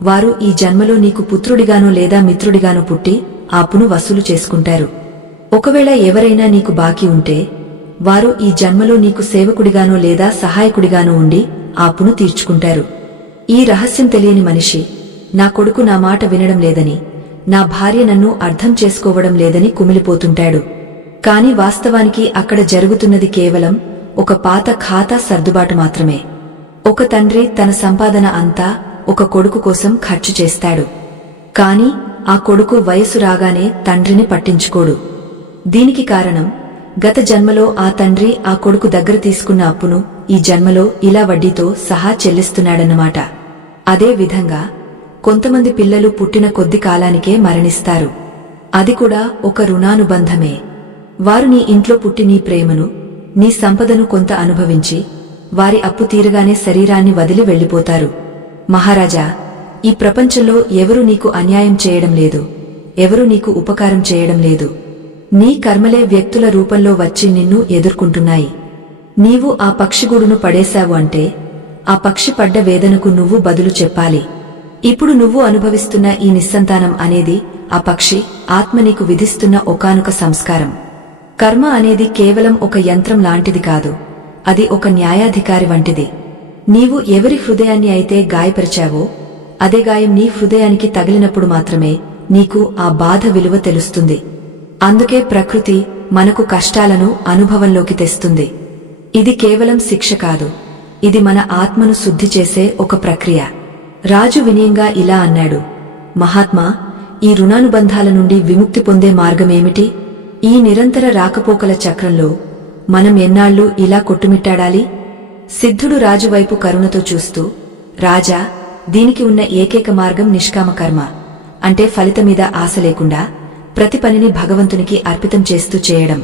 వారు ఈ జన్మలో నీకు పుత్రుడిగానో లేదా మిత్రుడిగానో పుట్టి ఆ అప్పును వసూలు చేసుకుంటారు. ఒకవేళ ఎవరైనా నీకు బాకీ ఉంటే వారు ఈ జన్మలో నీకు సేవకుడిగానో లేదా సహాయకుడిగానో ఉండి ఆ అప్పును తీర్చుకుంటారు. ఈ రహస్యం తెలియని మనిషి నా కొడుకు నా మాట వినడం లేదని, నా భార్య నన్ను అర్థం చేసుకోవడం లేదని కుమిలిపోతుంటాడు. కాని వాస్తవానికి అక్కడ జరుగుతున్నది కేవలం ఒక పాత ఖాతా సర్దుబాటు మాత్రమే. ఒక తండ్రి తన సంపాదన అంతా ఒక కొడుకు కోసం ఖర్చు చేస్తాడు. కాని ఆ కొడుకు వయసు రాగానే తండ్రిని పట్టించుకోడు. దీనికి కారణం గత జన్మలో ఆ తండ్రి ఆ కొడుకు దగ్గర తీసుకున్న అప్పును ఈ జన్మలో ఇలా వడ్డీతో సహా చెల్లిస్తున్నాడన్నమాట. అదే విధంగా కొంతమంది పిల్లలు పుట్టిన కొద్ది కాలానికే మరణిస్తారు. అది కూడా ఒక రుణానుబంధమే. వారు నీ ఇంట్లో పుట్టి నీ ప్రేమను, నీ సంపదను కొంత అనుభవించి వారి అప్పు తీరగానే శరీరాన్ని వదిలి వెళ్లిపోతారు. మహారాజా, ఈ ప్రపంచంలో ఎవరూ నీకు అన్యాయం చేయడం లేదు, ఎవరూ నీకు ఉపకారం చేయడం లేదు. నీ కర్మలే వ్యక్తుల రూపంలో వచ్చి నిన్ను ఎదుర్కొంటున్నాయి. నీవు ఆ పక్షిగూడును పడేశావు అంటే ఆ పక్షి పడ్డ వేదనకు నువ్వు బదులు చెప్పాలి. ఇప్పుడు నువ్వు అనుభవిస్తున్న ఈ నిస్సంతానం అనేది ఆ పక్షి ఆత్మ నీకు విధిస్తున్న ఒకానొక సంస్కారం. కర్మ అనేది కేవలం ఒక యంత్రం లాంటిది కాదు, అది ఒక న్యాయాధికారి వంటిది. నీవు ఎవరి హృదయాన్ని అయితే గాయపరిచావో అదే గాయం నీ హృదయానికి తగిలినప్పుడు మాత్రమే నీకు ఆ బాధ విలువ తెలుస్తుంది. అందుకే ప్రకృతి మనకు కష్టాలను అనుభవంలోకి తెస్తుంది. ఇది కేవలం శిక్ష కాదు, ఇది మన ఆత్మను శుద్ధి చేసే ఒక ప్రక్రియ. రాజు వినయంగా ఇలా అన్నాడు: మహాత్మా, ఈ రుణానుబంధాల నుండి విముక్తి పొందే మార్గమేమిటి? ఈ నిరంతర రాకపోకల చక్రంలో మనం ఎన్నాళ్లు ఇలా కొట్టుమిట్టాడాలి? సిద్ధుడు రాజువైపు కరుణతో చూస్తూ, రాజా, దీనికి ఉన్న ఏకైక మార్గం నిష్కామ కర్మ. అంటే ఫలితమీద ఆశ లేకుండా ప్రతి పనిని భగవంతునికి అర్పితం చేస్తూ చేయడం.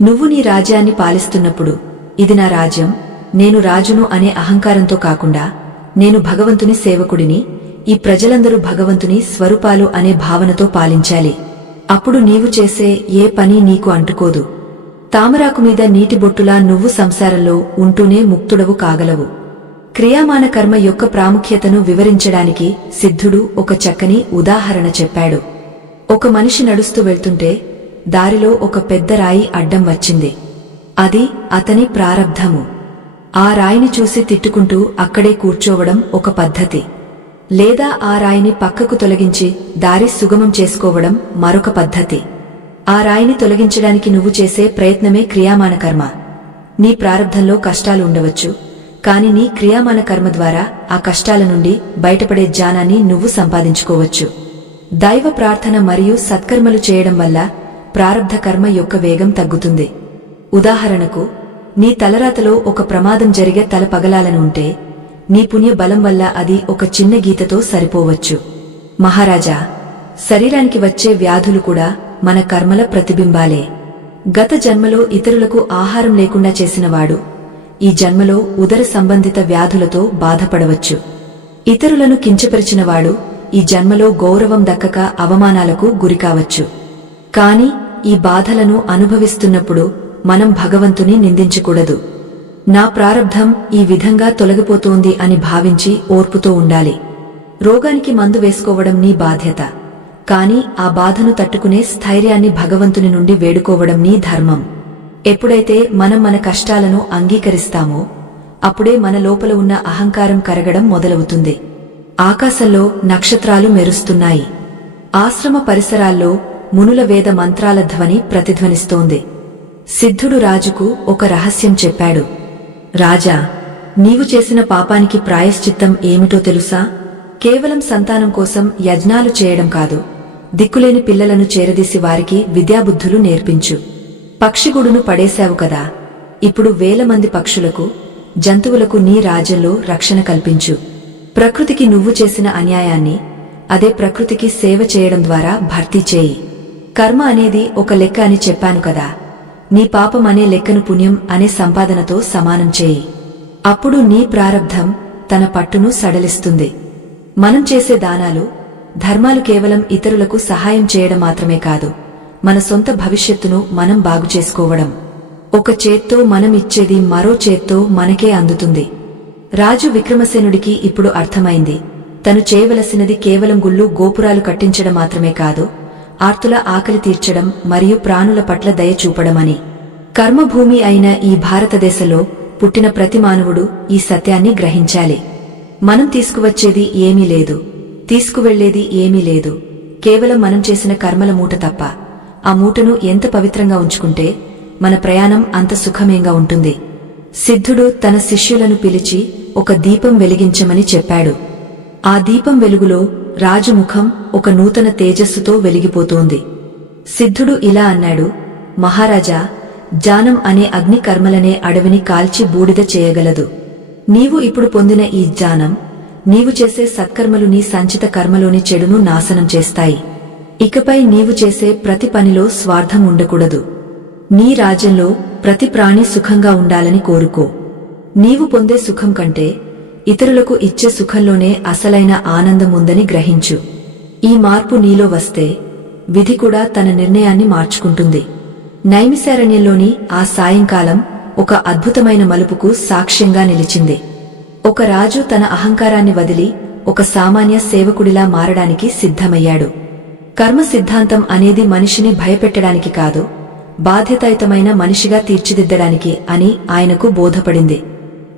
నువ్వు నీ రాజ్యాన్ని పాలిస్తున్నప్పుడు ఇది నా రాజ్యం, నేను రాజును అనే అహంకారంతో కాకుండా నేను భగవంతుని సేవకుడిని, ఈ ప్రజలందరూ భగవంతుని స్వరూపాలు అనే భావనతో పాలించాలి. అప్పుడు నీవు చేసే ఏ పని నీకు అంటుకోదు. తామరాకు మీద నీటి బొట్టులా నువ్వు సంసారంలో ఉంటూనే ముక్తుడవు కాగలవు. క్రియామాన కర్మ యొక్క ప్రాముఖ్యతను వివరించడానికి సిద్ధుడు ఒక చక్కని ఉదాహరణ చెప్పాడు. ఒక మనిషి నడుస్తూ వెళ్తుంటే దారిలో ఒక పెద్ద రాయి అడ్డం వచ్చింది. అది అతని ప్రారబ్ధము. ఆ రాయిని చూసి తిట్టుకుంటూ అక్కడే కూర్చోవడం ఒక పద్ధతి. లేదా ఆ రాయిని పక్కకు తొలగించి దారి సుగమం చేసుకోవడం మరొక పద్ధతి. ఆ రాయిని తొలగించడానికి నువ్వు చేసే ప్రయత్నమే క్రియామాణ కర్మ. నీ ప్రారబ్ధంలో కష్టాలు ఉండవచ్చు, కాని నీ క్రియామాణ కర్మ ద్వారా ఆ కష్టాల నుండి బయటపడే జ్ఞానాన్ని నువ్వు సంపాదించుకోవచ్చు. దైవ ప్రార్థన మరియు సత్కర్మలు చేయడం వల్ల ప్రారబ్ధ కర్మ యొక్క వేగం తగ్గుతుంది. ఉదాహరణకు, నీ తలరాతలో ఒక ప్రమాదం జరిగే తల పగలాలను ఉంటే నీ పుణ్య బలం వల్ల అది ఒక చిన్న గీతతో సరిపోవచ్చు. మహారాజా, శరీరానికి వచ్చే వ్యాధులు కూడా మన కర్మల ప్రతిబింబాలే. గత జన్మలో ఇతరులకు ఆహారం లేకుండా చేసినవాడు ఈ జన్మలో ఉదర సంబంధిత వ్యాధులతో బాధపడవచ్చు. ఇతరులను కించపరిచినవాడు ఈ జన్మలో గౌరవం దక్కక అవమానాలకు గురికావచ్చు. కాని ఈ బాధలను అనుభవిస్తున్నప్పుడు మనం భగవంతుని నిందించకూడదు. నా ప్రారబ్ధం ఈ విధంగా తొలగిపోతోంది అని భావించి ఓర్పుతో ఉండాలి. రోగానికి మందు వేసుకోవడం నీ బాధ్యత, కాని ఆ బాధను తట్టుకునే స్థైర్యాన్ని భగవంతుని నుండి వేడుకోవడం నీ ధర్మం. ఎప్పుడైతే మనం మన కష్టాలను అంగీకరిస్తామో అప్పుడే మన లోపల ఉన్న అహంకారం కరగడం మొదలవుతుంది. ఆకాశంలో నక్షత్రాలు మెరుస్తున్నాయి. ఆశ్రమ పరిసరాల్లో మునుల వేద మంత్రాల ధ్వని ప్రతిధ్వనిస్తోంది. సిద్ధుడు రాజుకు ఒక రహస్యం చెప్పాడు. రాజా, నీవు చేసిన పాపానికి ప్రాయశ్చిత్తం ఏమిటో తెలుసా? కేవలం సంతానం కోసం యజ్ఞాలు చేయడం కాదు, దిక్కులేని పిల్లలను చేరదీసి వారికి విద్యాబుద్ధులు నేర్పించు. పక్షిగూడును పడేశావు కదా, ఇప్పుడు వేల మంది పక్షులకు, జంతువులకు నీ రాజ్యంలో రక్షణ కల్పించు. ప్రకృతికి నువ్వు చేసిన అన్యాయాన్ని అదే ప్రకృతికి సేవ చేయడం ద్వారా భర్తీ చేయి. కర్మ అనేది ఒక లెక్క అని చెప్పాను కదా, నీ పాపం అనే లెక్కను పుణ్యం అనే సంపాదనతో సమానం చేయి. అప్పుడు నీ ప్రారబ్ధం తన పట్టును సడలిస్తుంది. మనం చేసే దానాలు, ధర్మాలు కేవలం ఇతరులకు సహాయం చేయడం మాత్రమే కాదు, మన సొంత భవిష్యత్తును మనం బాగుచేసుకోవడం. ఒక చేత్తో మనం ఇచ్చేది మరో చేత్తో మనకే అందుతుంది. రాజు విక్రమసేనుడికి ఇప్పుడు అర్థమైంది, తను చేయవలసినది కేవలం గుళ్ళు గోపురాలు కట్టించడం మాత్రమే కాదు, ఆర్తుల ఆకలి తీర్చడం మరియు ప్రాణుల పట్ల దయ చూపడమని. కర్మభూమి అయిన ఈ భారతదేశంలో పుట్టిన ప్రతి మానవుడు ఈ సత్యాన్ని గ్రహించాలి. మనం తీసుకువచ్చేది ఏమీ లేదు, తీసుకువెళ్లేది ఏమీ లేదు, కేవలం మనం చేసిన కర్మల మూట తప్ప. ఆ మూటను ఎంత పవిత్రంగా ఉంచుకుంటే మన ప్రయాణం అంత సుఖమేంగా ఉంటుంది. సిద్ధుడు తన శిష్యులను పిలిచి ఒక దీపం వెలిగించమని చెప్పాడు. ఆ దీపం వెలుగులో రాజు ముఖం ఒక నూతన తేజస్సుతో వెలిగిపోతోంది. సిద్ధుడు ఇలా అన్నాడు, మహారాజా, జ్ఞానం అనే అగ్ని కర్మలనే అడవిని కాల్చి బూడిద చేయగలదు. నీవు ఇప్పుడు పొందిన ఈ జ్ఞానం, నీవు చేసే సత్కర్మలు నీ సంచిత కర్మలోని చెడును నాశనం చేస్తాయి. ఇకపై నీవు చేసే ప్రతి పనిలో స్వార్థం ఉండకూడదు. నీ రాజ్యంలో ప్రతి ప్రాణి సుఖంగా ఉండాలని కోరుకో. నీవు పొందే సుఖం కంటే ఇతరులకు ఇచ్చే సుఖంలోనే అసలైన ఆనందం ఉందని గ్రహించు. ఈ మార్పు నీలో వస్తే విధి కూడా తన నిర్ణయాన్ని మార్చుకుంటుంది. నైమిశారణ్యంలోని ఆ సాయంకాలం ఒక అద్భుతమైన మలుపుకు సాక్ష్యంగా నిలిచింది. ఒక రాజు తన అహంకారాన్ని వదిలి ఒక సామాన్య సేవకుడిలా మారడానికి సిద్ధమయ్యాడు. కర్మ సిద్ధాంతం అనేది మనిషిని భయపెట్టడానికి కాదు, బాధ్యతాయుతమైన మనిషిగా తీర్చిదిద్దడానికి అని ఆయనకు బోధపడింది.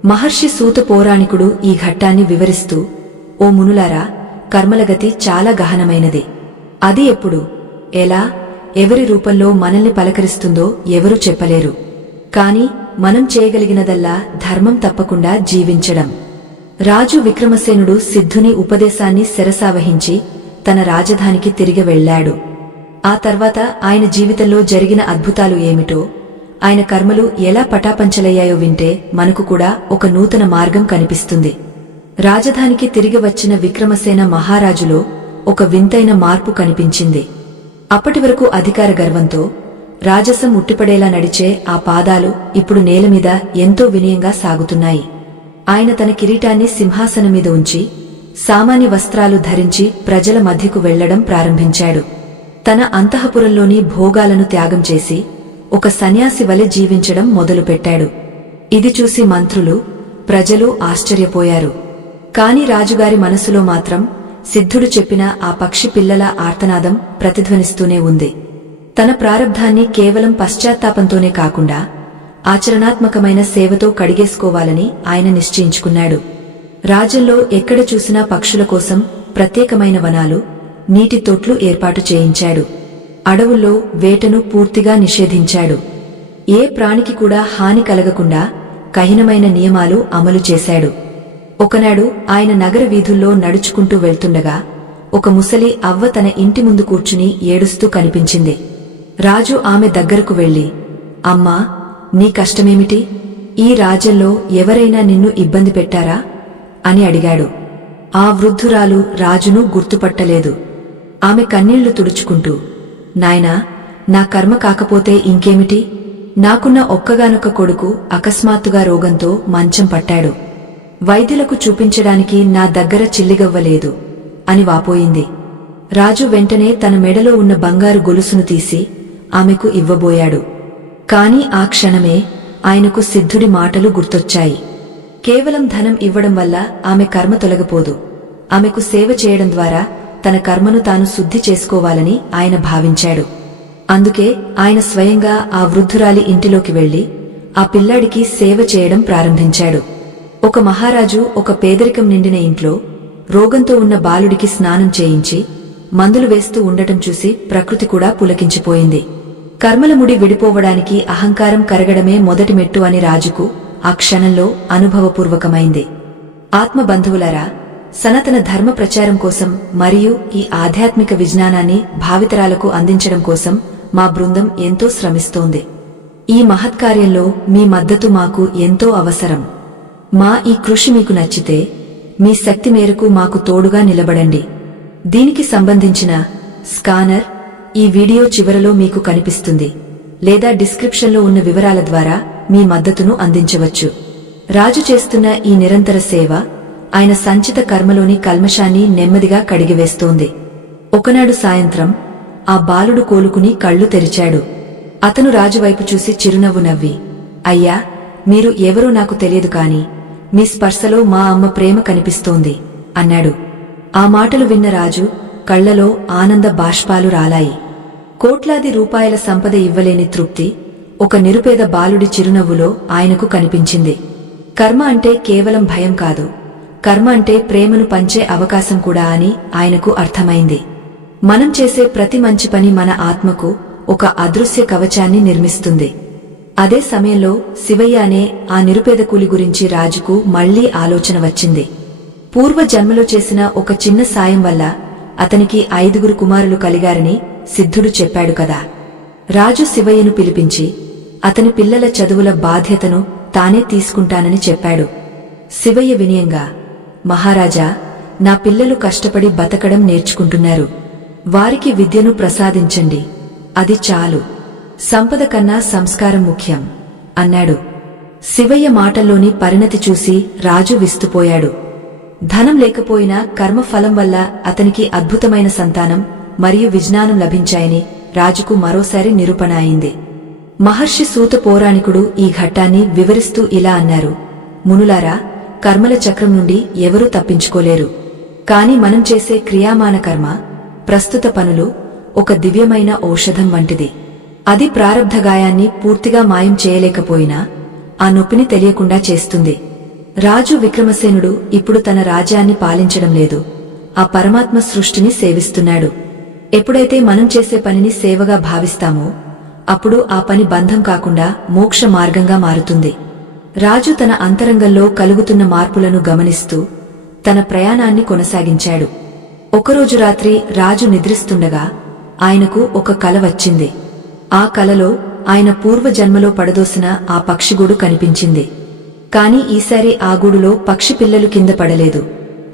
మహర్షి సూత పౌరాణికుడు ఈ ఘట్టాన్ని వివరిస్తూ, ఓ మునులారా, కర్మలగతి చాలా గహనమైనది. అది ఎప్పుడు, ఎలా, ఎవరి రూపంలో మనల్ని పలకరిస్తుందో ఎవరూ చెప్పలేరు. కాని మనం చేయగలిగినదల్లా ధర్మం తప్పకుండా జీవించడం. రాజు విక్రమసేనుడు సిద్ధుని ఉపదేశాన్ని శిరసావహించి తన రాజధానికి తిరిగి వెళ్లాడు. ఆ తర్వాత ఆయన జీవితంలో జరిగిన అద్భుతాలు ఏమిటో, ఆయన కర్మలు ఎలా పటాపంచలయ్యాయో వింటే మనకు కూడా ఒక నూతన మార్గం కనిపిస్తుంది. రాజధానికి తిరిగి వచ్చిన విక్రమసేన మహారాజులో ఒక వింతైన మార్పు కనిపించింది. అప్పటివరకు అధికార గర్వంతో రాజసం ఉట్టిపడేలా నడిచే ఆ పాదాలు ఇప్పుడు నేలమీద ఎంతో వినయంగా సాగుతున్నాయి. ఆయన తన కిరీటాన్ని సింహాసనం మీద ఉంచి సామాన్య వస్త్రాలు ధరించి ప్రజల మధ్యకు వెళ్లడం ప్రారంభించాడు. తన అంతఃపురంలోని భోగాలను త్యాగం చేసి ఒక సన్యాసి వలె జీవించడం మొదలుపెట్టాడు. ఇది చూసి మంత్రులు, ప్రజలు ఆశ్చర్యపోయారు. కాని రాజుగారి మనసులో మాత్రం సిద్ధుడు చెప్పిన ఆ పక్షి పిల్లల ఆర్తనాదం ప్రతిధ్వనిస్తూనే ఉంది. తన ప్రారబ్ధాన్ని కేవలం పశ్చాత్తాపంతోనే కాకుండా ఆచరణాత్మకమైన సేవతో కడిగేసుకోవాలని ఆయన నిశ్చయించుకున్నాడు. రాజ్యంలో ఎక్కడ చూసినా పక్షుల కోసం ప్రత్యేకమైన వనాలు, నీటి తొట్లు ఏర్పాటు చేయించాడు. అడవుల్లో వేటను పూర్తిగా నిషేధించాడు. ఏ ప్రాణికి కూడా హాని కలగకుండా కఠినమైన నియమాలు అమలు చేశాడు. ఒకనాడు ఆయన నగర వీధుల్లో నడుచుకుంటూ వెళ్తుండగా ఒక ముసలి అవ్వ తన ఇంటి ముందు కూర్చుని ఏడుస్తూ కనిపించింది. రాజు ఆమె దగ్గరకు వెళ్లి, అమ్మా, నీ కష్టమేమిటి? ఈ రాజ్యంలో ఎవరైనా నిన్ను ఇబ్బంది పెట్టారా అని అడిగాడు. ఆ వృద్ధురాలు రాజును గుర్తుపట్టలేదు. ఆమె కన్నీళ్లు తుడుచుకుంటూ, నాయనా, నా కర్మ కాకపోతే ఇంకేమిటి? నాకున్న ఒక్కగానొక్క కొడుకు అకస్మాత్తుగా రోగంతో మంచం పట్టాడు. వైద్యులకు చూపించడానికి నా దగ్గర చిల్లిగవ్వలేదు అని వాపోయింది. రాజు వెంటనే తన మెడలో ఉన్న బంగారు గొలుసును తీసి ఆమెకు ఇవ్వబోయాడు. కాని ఆ క్షణమే ఆయనకు సిద్ధుడి మాటలు గుర్తొచ్చాయి. కేవలం ధనం ఇవ్వడం వల్ల ఆమె కర్మ తొలగపోదు. ఆమెకు సేవ చేయడం ద్వారా తన కర్మను తాను శుద్ధి చేసుకోవాలని ఆయన భావించాడు. అందుకే ఆయన స్వయంగా ఆ వృద్ధురాలి ఇంటిలోకి వెళ్లి ఆ పిల్లాడికి సేవ చేయడం ప్రారంభించాడు. ఒక మహారాజు ఒక పేదరికం నిండిన ఇంట్లో రోగంతో ఉన్న బాలుడికి స్నానం చేయించి మందులు వేస్తూ ఉండటం చూసి ప్రకృతి కూడా పులకించిపోయింది. కర్మల ముడి విడిపోవడానికి అహంకారం కరగడమే మొదటి మెట్టు అని రాజుకు ఆ క్షణంలో అనుభవపూర్వకమైంది. ఆత్మబంధువులారా, సనాతన ధర్మ ప్రచారం కోసం మరియు ఈ ఆధ్యాత్మిక విజ్ఞానాన్ని భావితరాలకు అందించడం కోసం మా బృందం ఎంతో శ్రమిస్తోంది. ఈ మహత్కార్యంలో మీ మద్దతు మాకు ఎంతో అవసరం. మా ఈ కృషి మీకు నచ్చితే మీ శక్తి మేరకు మాకు తోడుగా నిలబడండి. దీనికి సంబంధించిన స్కానర్ ఈ వీడియో చివరలో మీకు కనిపిస్తుంది, లేదా డిస్క్రిప్షన్లో ఉన్న వివరాల ద్వారా మీ మద్దతును అందించవచ్చు. రాజు చేస్తున్న ఈ నిరంతర సేవ ఆయన సంచిత కర్మలోని కల్మషాన్ని నెమ్మదిగా కడిగివేస్తోంది. ఒకనాడు సాయంత్రం ఆ బాలుడు కోలుకుని కళ్ళు తెరిచాడు. అతను రాజువైపు చూసి చిరునవ్వు నవ్వి, అయ్యా, మీరు ఎవరో నాకు తెలియదు కాని మీ స్పర్శలో మా అమ్మ ప్రేమ కనిపిస్తోంది అన్నాడు. ఆ మాటలు విన్న రాజు కళ్లలో ఆనంద బాష్పాలు రాలాయి. కోట్లాది రూపాయల సంపద ఇవ్వలేని తృప్తి ఒక నిరుపేద బాలుడి చిరునవ్వులో ఆయనకు కనిపించింది. కర్మ అంటే కేవలం భయం కాదు, కర్మ అంటే ప్రేమను పంచే అవకాశం కూడా అని ఆయనకు అర్థమైంది. మనం చేసే ప్రతి మంచి పని మన ఆత్మకు ఒక అదృశ్య కవచాన్ని నిర్మిస్తుంది. అదే సమయంలో శివయ్య అనే ఆ నిరుపేద కూలి గురించి రాజుకు మళ్లీ ఆలోచన వచ్చింది. పూర్వ జన్మలో చేసిన ఒక చిన్న సాయం వల్ల అతనికి 5 కుమారులు కలిగారని సిద్ధుడు చెప్పాడు కదా. రాజు శివయ్యను పిలిపించి అతని పిల్లల చదువుల బాధ్యతను తానే తీసుకుంటానని చెప్పాడు. శివయ్య వినయంగా, మహారాజా, నా పిల్లలు కష్టపడి బతకడం నేర్చుకుంటున్నారు. వారికి విద్యను ప్రసాదించండి, అది చాలు. సంపద కన్నా సంస్కారం ముఖ్యం అన్నాడు. శివయ్య మాటల్లోని పరిణతి చూసి రాజు విస్తుపోయాడు. ధనం లేకపోయినా కర్మఫలం వల్ల అతనికి అద్భుతమైన సంతానం మరియు విజ్ఞానం లభించాయని రాజుకు మరోసారి నిరూపణ అయింది. మహర్షి సూత పౌరాణికుడు ఈ ఘట్టాన్ని వివరిస్తూ ఇలా అన్నారు, మునులారా, కర్మల చక్రం నుండి ఎవరూ తప్పించుకోలేరు. కాని మనం చేసే క్రియామాన కర్మ, ప్రస్తుత పనులు ఒక దివ్యమైన ఔషధం వంటిది. అది ప్రారబ్ధ గాయాన్ని పూర్తిగా మాయం చేయలేకపోయినా ఆ నొప్పిని తెలియకుండా చేస్తుంది. రాజు విక్రమసేనుడు ఇప్పుడు తన రాజ్యాన్ని పాలించడం లేదు, ఆ పరమాత్మ సృష్టిని సేవిస్తున్నాడు. ఎప్పుడైతే మనం చేసే పనిని సేవగా భావిస్తామో అప్పుడు ఆ పని బంధం కాకుండా మోక్ష మార్గంగా మారుతుంది. రాజు తన అంతరంగంలో కలుగుతున్న మార్పులను గమనిస్తూ తన ప్రయాణాన్ని కొనసాగించాడు. ఒకరోజు రాత్రి రాజు నిద్రిస్తుండగా ఆయనకు ఒక కల వచ్చింది. ఆ కలలో ఆయన పూర్వజన్మలో పడదోసిన ఆ పక్షిగూడు కనిపించింది. కాని ఈసారి ఆ గూడులో పక్షి పిల్లలు కింద పడలేదు.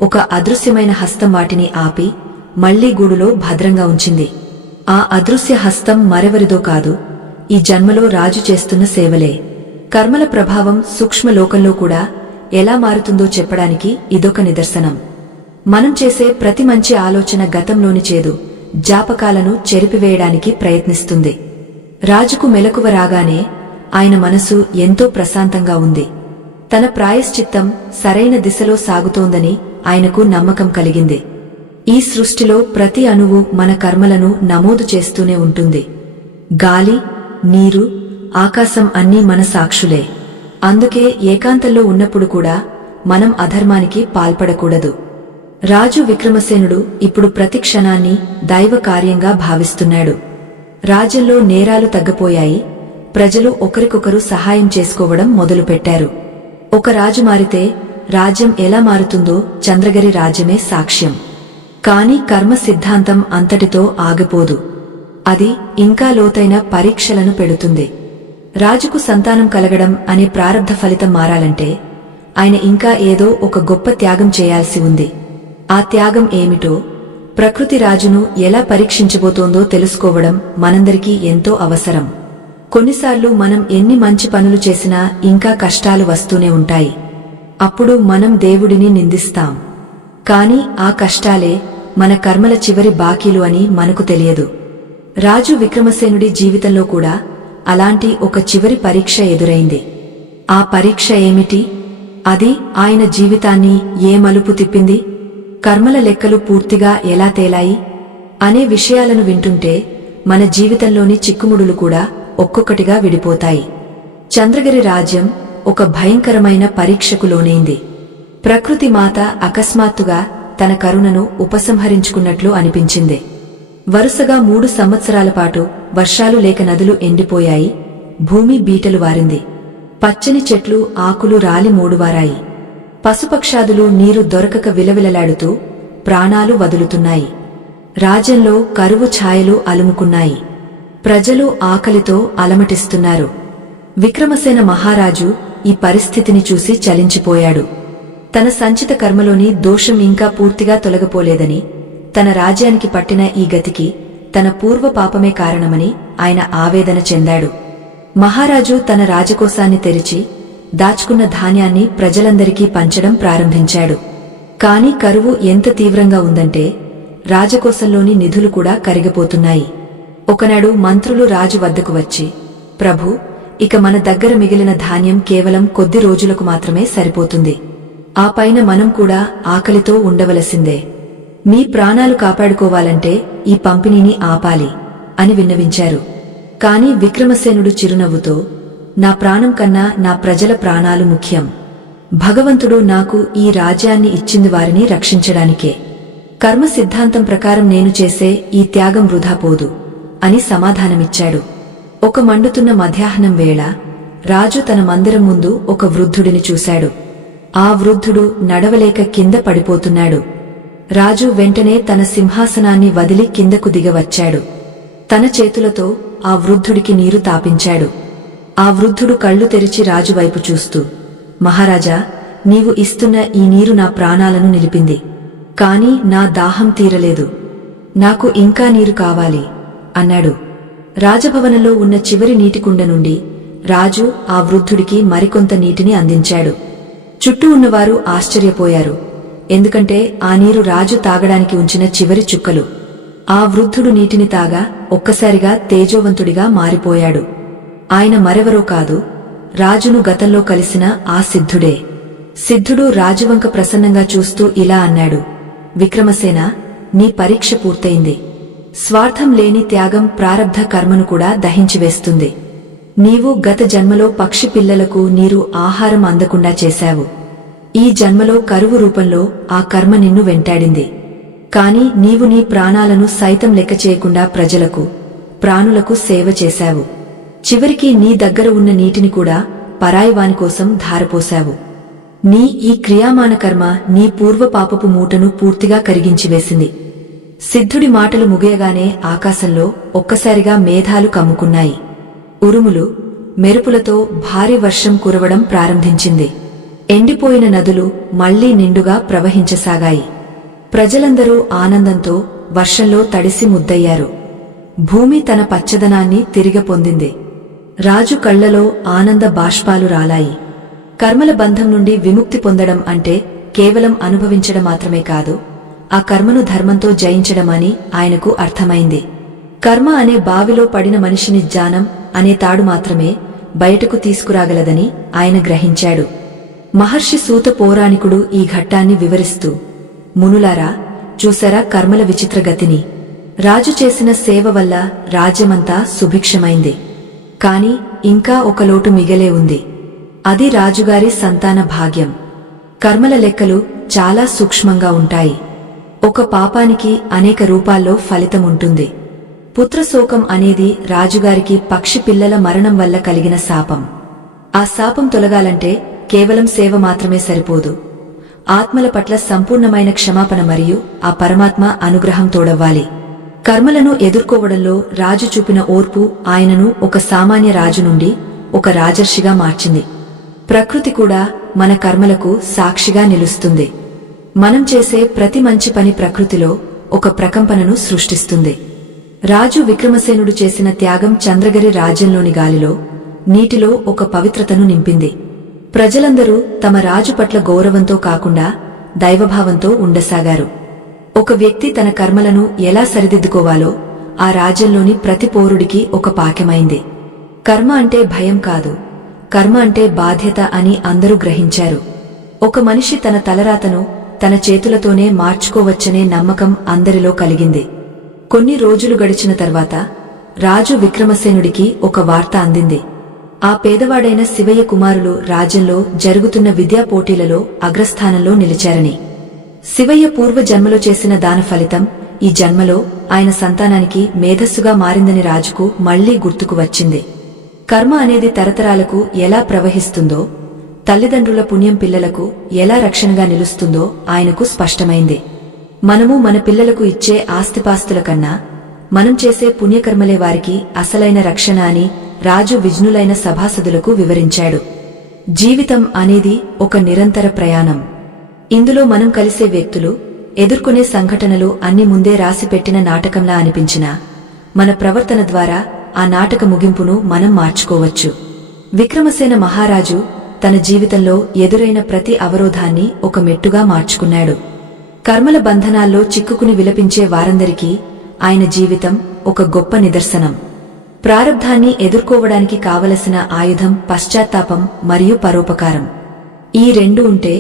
ఒక అదృశ్యమైన హస్తం వాటిని ఆపి మళ్లీ గూడులో భద్రంగా ఉంచింది. ఆ అదృశ్య హస్తం మరెవరిదో కాదు, ఈ జన్మలో రాజు చేస్తున్న సేవలే. కర్మల ప్రభావం సూక్ష్మలోకంలో కూడా ఎలా మారుతుందో చెప్పడానికి ఇదొక నిదర్శనం. మనం చేసే ప్రతి మంచి ఆలోచన గతంలోని చేదు జ్ఞాపకాలను చెరిపివేయడానికి ప్రయత్నిస్తుంది. రాజుకు మెలకువ రాగానే ఆయన మనసు ఎంతో ప్రశాంతంగా ఉంది. తన ప్రాయశ్చిత్తం సరైన దిశలో సాగుతోందని ఆయనకు నమ్మకం కలిగింది. ఈ సృష్టిలో ప్రతి అణువు మన కర్మలను నమోదు చేస్తూనే ఉంటుంది. గాలి, నీరు, ఆకాశం అన్నీ మన సాక్షులే. అందుకే ఏకాంతంలో ఉన్నప్పుడు కూడా మనం అధర్మానికి పాల్పడకూడదు. రాజు విక్రమసేనుడు ఇప్పుడు ప్రతి క్షణాన్ని దైవ కార్యంగా భావిస్తున్నాడు. రాజ్యంలో నేరాలు తగ్గపోయాయి. ప్రజలు ఒకరికొకరు సహాయం చేసుకోవడం మొదలుపెట్టారు. ఒక రాజు మారితే రాజ్యం ఎలా మారుతుందో చంద్రగిరి రాజ్యమే సాక్ష్యం. కాని కర్మ సిద్ధాంతం అంతటితో ఆగిపోదు. అది ఇంకా లోతైన పరీక్షలను పెడుతుంది. రాజుకు సంతానం కలగడం అనే ప్రారబ్ధ ఫలితం మారాలంటే ఆయన ఇంకా ఏదో ఒక గొప్ప త్యాగం చేయాల్సి ఉంది. ఆ త్యాగం ఏమిటో, ప్రకృతి రాజును ఎలా పరీక్షించబోతోందో తెలుసుకోవడం మనందరికీ ఎంతో అవసరం. కొన్నిసార్లు మనం ఎన్ని మంచి పనులు చేసినా ఇంకా కష్టాలు వస్తూనే ఉంటాయి. అప్పుడు మనం దేవుడిని నిందిస్తాం. కాని ఆ కష్టాలే మన కర్మల చివరి బాకీలు అని మనకు తెలియదు. రాజు విక్రమసేనుడి జీవితంలో కూడా అలాంటి ఒక చివరి పరీక్ష ఎదురైంది. ఆ పరీక్ష ఏమిటి? అది ఆయన జీవితాన్ని ఏ మలుపు తిప్పింది? కర్మల లెక్కలు పూర్తిగా ఎలా తేలాయి అనే విషయాలను వింటుంటే మన జీవితంలోని చిక్కుముడులు కూడా ఒక్కొక్కటిగా విడిపోతాయి. చంద్రగిరి రాజ్యం ఒక భయంకరమైన పరీక్షకు లోనైంది. ప్రకృతి మాత అకస్మాత్తుగా తన కరుణను ఉపసంహరించుకున్నట్లు అనిపించింది. వరుసగా 3 సంవత్సరాల పాటు వర్షాలు లేక నదులు ఎండిపోయాయి. భూమి బీటలు వారింది. పచ్చని చెట్లు ఆకులు రాలి మూడువారాయి. పశుపక్షాదులు నీరు దొరకక విలవిలలాడుతూ ప్రాణాలు వదులుతున్నాయి. రాజ్యంలో కరువు ఛాయలు అలుముకున్నాయి. ప్రజలు ఆకలితో అలమటిస్తున్నారు. విక్రమసేన మహారాజు ఈ పరిస్థితిని చూసి చలించిపోయాడు. తన సంచిత కర్మలోని దోషం ఇంకా పూర్తిగా తొలగిపోలేదని, తన రాజ్యానికి పట్టిన ఈ గతికి తన పూర్వ పాపమే కారణమని ఆయన ఆవేదన చెందాడు. మహారాజు తన రాజకోశాన్ని తెరిచి దాచుకున్న ధాన్యాన్ని ప్రజలందరికీ పంచడం ప్రారంభించాడు. కాని కరువు ఎంత తీవ్రంగా ఉందంటే రాజకోశంలోని నిధులు కూడా కరిగిపోతున్నాయి. ఒకనాడు మంత్రులు రాజు వద్దకు వచ్చి, ప్రభూ, ఇక మన దగ్గర మిగిలిన ధాన్యం కేవలం కొద్ది రోజులకు మాత్రమే సరిపోతుంది. ఆ పైన మనం కూడా ఆకలితో ఉండవలసిందే. మీ ప్రాణాలు కాపాడుకోవాలంటే ఈ పంపిణీని ఆపాలి అని విన్నవించారు. కాని విక్రమసేనుడు చిరునవ్వుతో, నా ప్రాణం కన్నా నా ప్రజల ప్రాణాలు ముఖ్యం. భగవంతుడు నాకు ఈ రాజ్యాన్ని ఇచ్చింది వారిని రక్షించడానికే. కర్మ సిద్ధాంతం ప్రకారం నేను చేసే ఈ త్యాగం వృధా పోదు అని సమాధానమిచ్చాడు. ఒక మండుతున్న మధ్యాహ్నం వేళ రాజు తన మందిరం ముందు ఒక వృద్ధుడిని చూశాడు. ఆ వృద్ధుడు నడవలేక కింద పడిపోతున్నాడు. రాజు వెంటనే తన సింహాసనాన్ని వదిలి కిందకు దిగవచ్చాడు. తన చేతులతో ఆ వృద్ధుడికి నీరు తాపించాడు. ఆ వృద్ధుడు కళ్ళు తెరిచి రాజు వైపు చూస్తూ, మహారాజా, నీవు ఇస్తున్న ఈ నీరు నా ప్రాణాలను నిలిపింది. కాని నా దాహం తీరలేదు. నాకు ఇంకా నీరు కావాలి అన్నాడు. రాజభవనంలో ఉన్న చివరి నీటికుండ నుండి రాజు ఆ వృద్ధుడికి మరికొంత నీటిని అందించాడు. చుట్టూ ఉన్నవారు ఆశ్చర్యపోయారు. ఎందుకంటే ఆ నీరు రాజు తాగడానికి ఉంచిన చివరి చుక్కలు. ఆ వృద్ధుడు నీటిని తాగా ఒక్కసారిగా తేజోవంతుడిగా మారిపోయాడు. ఆయన మరెవరో కాదు, రాజును గతంలో కలిసిన ఆ సిద్ధుడే. సిద్ధుడు రాజువంక ప్రసన్నంగా చూస్తూ ఇలా అన్నాడు, విక్రమసేన, నీ పరీక్ష పూర్తయింది. స్వార్థం లేని త్యాగం ప్రారబ్ధ కర్మను కూడా దహించివేస్తుంది. నీవు గత జన్మలో పక్షి పిల్లలకు నీరు ఆహారం అందకుండా చేశావు. ఈ జన్మలో కరువు రూపంలో ఆ కర్మ నిన్ను వెంటాడింది. కాని నీవు నీ ప్రాణాలను సైతం లెక్క చేయకుండా ప్రజలకు, ప్రాణులకు సేవ చేశావు. చివరికి నీ దగ్గర ఉన్న నీటిని కూడా పరాయివాని కోసం ధారపోశావు. నీ ఈ క్రియామాన కర్మ నీ పూర్వ పాపపు మూటను పూర్తిగా కరిగించివేసింది. సిద్ధుడి మాటలు ముగియగానే ఆకాశంలో ఒక్కసారిగా మేఘాలు కమ్ముకున్నాయి. ఉరుములు, మెరుపులతో భారీ వర్షం కురవడం ప్రారంభించింది. ఎండిపోయిన నదులు మళ్లీ నిండుగా ప్రవహించసాగాయి. ప్రజలందరూ ఆనందంతో వర్షంలో తడిసి ముద్దయ్యారు. భూమి తన పచ్చదనాన్ని తిరిగి పొందింది. రాజు కళ్లలో ఆనంద బాష్పాలు రాలాయి. కర్మల బంధం నుండి విముక్తి పొందడం అంటే కేవలం అనుభవించడం మాత్రమే కాదు, ఆ కర్మను ధర్మంతో జయించడమని ఆయనకు అర్థమైంది. కర్మ అనే బావిలో పడిన మనిషిని జ్ఞానం అనే తాడు మాత్రమే బయటకు తీసుకురాగలదని ఆయన గ్రహించాడు. మహర్షి సూత పౌరాణికుడు ఈ ఘట్టాన్ని వివరిస్తూ, మునులారా, చూసారా కర్మల విచిత్రగతిని. రాజు చేసిన సేవ వల్ల రాజ్యమంతా సుభిక్షమైంది. కాని ఇంకా ఒక లోటు మిగలే ఉంది. అది రాజుగారి సంతాన భాగ్యం. కర్మల లెక్కలు చాలా సూక్ష్మంగా ఉంటాయి. ఒక పాపానికి అనేక రూపాల్లో ఫలితం ఉంటుంది. పుత్రశోకం అనేది రాజుగారికి పక్షి పిల్లల మరణం వల్ల కలిగిన శాపం. ఆ శాపం తొలగాలంటే కేవలం సేవ మాత్రమే సరిపోదు. ఆత్మల పట్ల సంపూర్ణమైన క్షమాపణ మరియు ఆ పరమాత్మ అనుగ్రహం తోడవ్వాలి. కర్మలను ఎదుర్కోవడంలో రాజు చూపిన ఓర్పు ఆయనను ఒక సామాన్య రాజు నుండి ఒక రాజర్షిగా మార్చింది. ప్రకృతి కూడా మన కర్మలకు సాక్షిగా నిలుస్తుంది. మనం చేసే ప్రతి మంచి పని ప్రకృతిలో ఒక ప్రకంపనను సృష్టిస్తుంది. రాజు విక్రమసేనుడు చేసిన త్యాగం చంద్రగిరి రాజ్యంలోని గాలిలో, నీటిలో ఒక పవిత్రతను నింపింది. ప్రజలందరూ తమ రాజు పట్ల గౌరవంతో కాకుండా దైవభావంతో ఉండసాగారు. ఒక వ్యక్తి తన కర్మలను ఎలా సరిదిద్దుకోవాలో ఆ రాజ్యంలోని ప్రతి పౌరుడికి ఒక పాఠమైంది. కర్మ అంటే భయం కాదు, కర్మ అంటే బాధ్యత అని అందరూ గ్రహించారు. ఒక మనిషి తన తలరాతను తన చేతులతోనే మార్చుకోవచ్చనే నమ్మకం అందరిలో కలిగింది. కొన్ని రోజులు గడిచిన తర్వాత రాజు విక్రమసేనుడికి ఒక వార్త అందింది. ఆ పేదవాడైన శివయ్య కుమారులు రాజ్యంలో జరుగుతున్న విద్యా పోటీలలో అగ్రస్థానంలో నిలిచారని. శివయ్య పూర్వ జన్మలో చేసిన దాన ఫలితం ఈ జన్మలో ఆయన సంతానానికి మేధస్సుగా మారిందని రాజుకు మళ్లీ గుర్తుకు వచ్చింది. కర్మ అనేది తరతరాలకు ఎలా ప్రవహిస్తుందో, తల్లిదండ్రుల పుణ్యం పిల్లలకు ఎలా రక్షణగా నిలుస్తుందో ఆయనకు స్పష్టమైంది. మనము మన పిల్లలకు ఇచ్చే ఆస్తిపాస్తుల కన్నా మనం చేసే పుణ్యకర్మలే వారికి అసలైన రక్షణ అని రాజు విజ్ఞులైన సభాసదులకు వివరించాడు. జీవితం అనేది ఒక నిరంతర ప్రయాణం. ఇందులో మనం కలిసే వ్యక్తులు, ఎదుర్కొనే సంఘటనలు అన్ని ముందే రాసిపెట్టిన నాటకంలా అనిపించినా మన ప్రవర్తన ద్వారా ఆ నాటక ముగింపును మనం మార్చుకోవచ్చు. విక్రమసేన మహారాజు తన జీవితంలో ఎదురైన ప్రతి అవరోధాన్ని ఒక మెట్టుగా మార్చుకున్నాడు. కర్మల బంధనాల్లో చిక్కుకుని విలపించే వారందరికీ ఆయన జీవితం ఒక గొప్ప నిదర్శనం. ప్రారబ్ధాన్ని ఎదుర్కోవడానికి కావలసిన ఆయుధం పశ్చాత్తాపం మరియు పరోపకారం. ఈ రెండు ఉంటే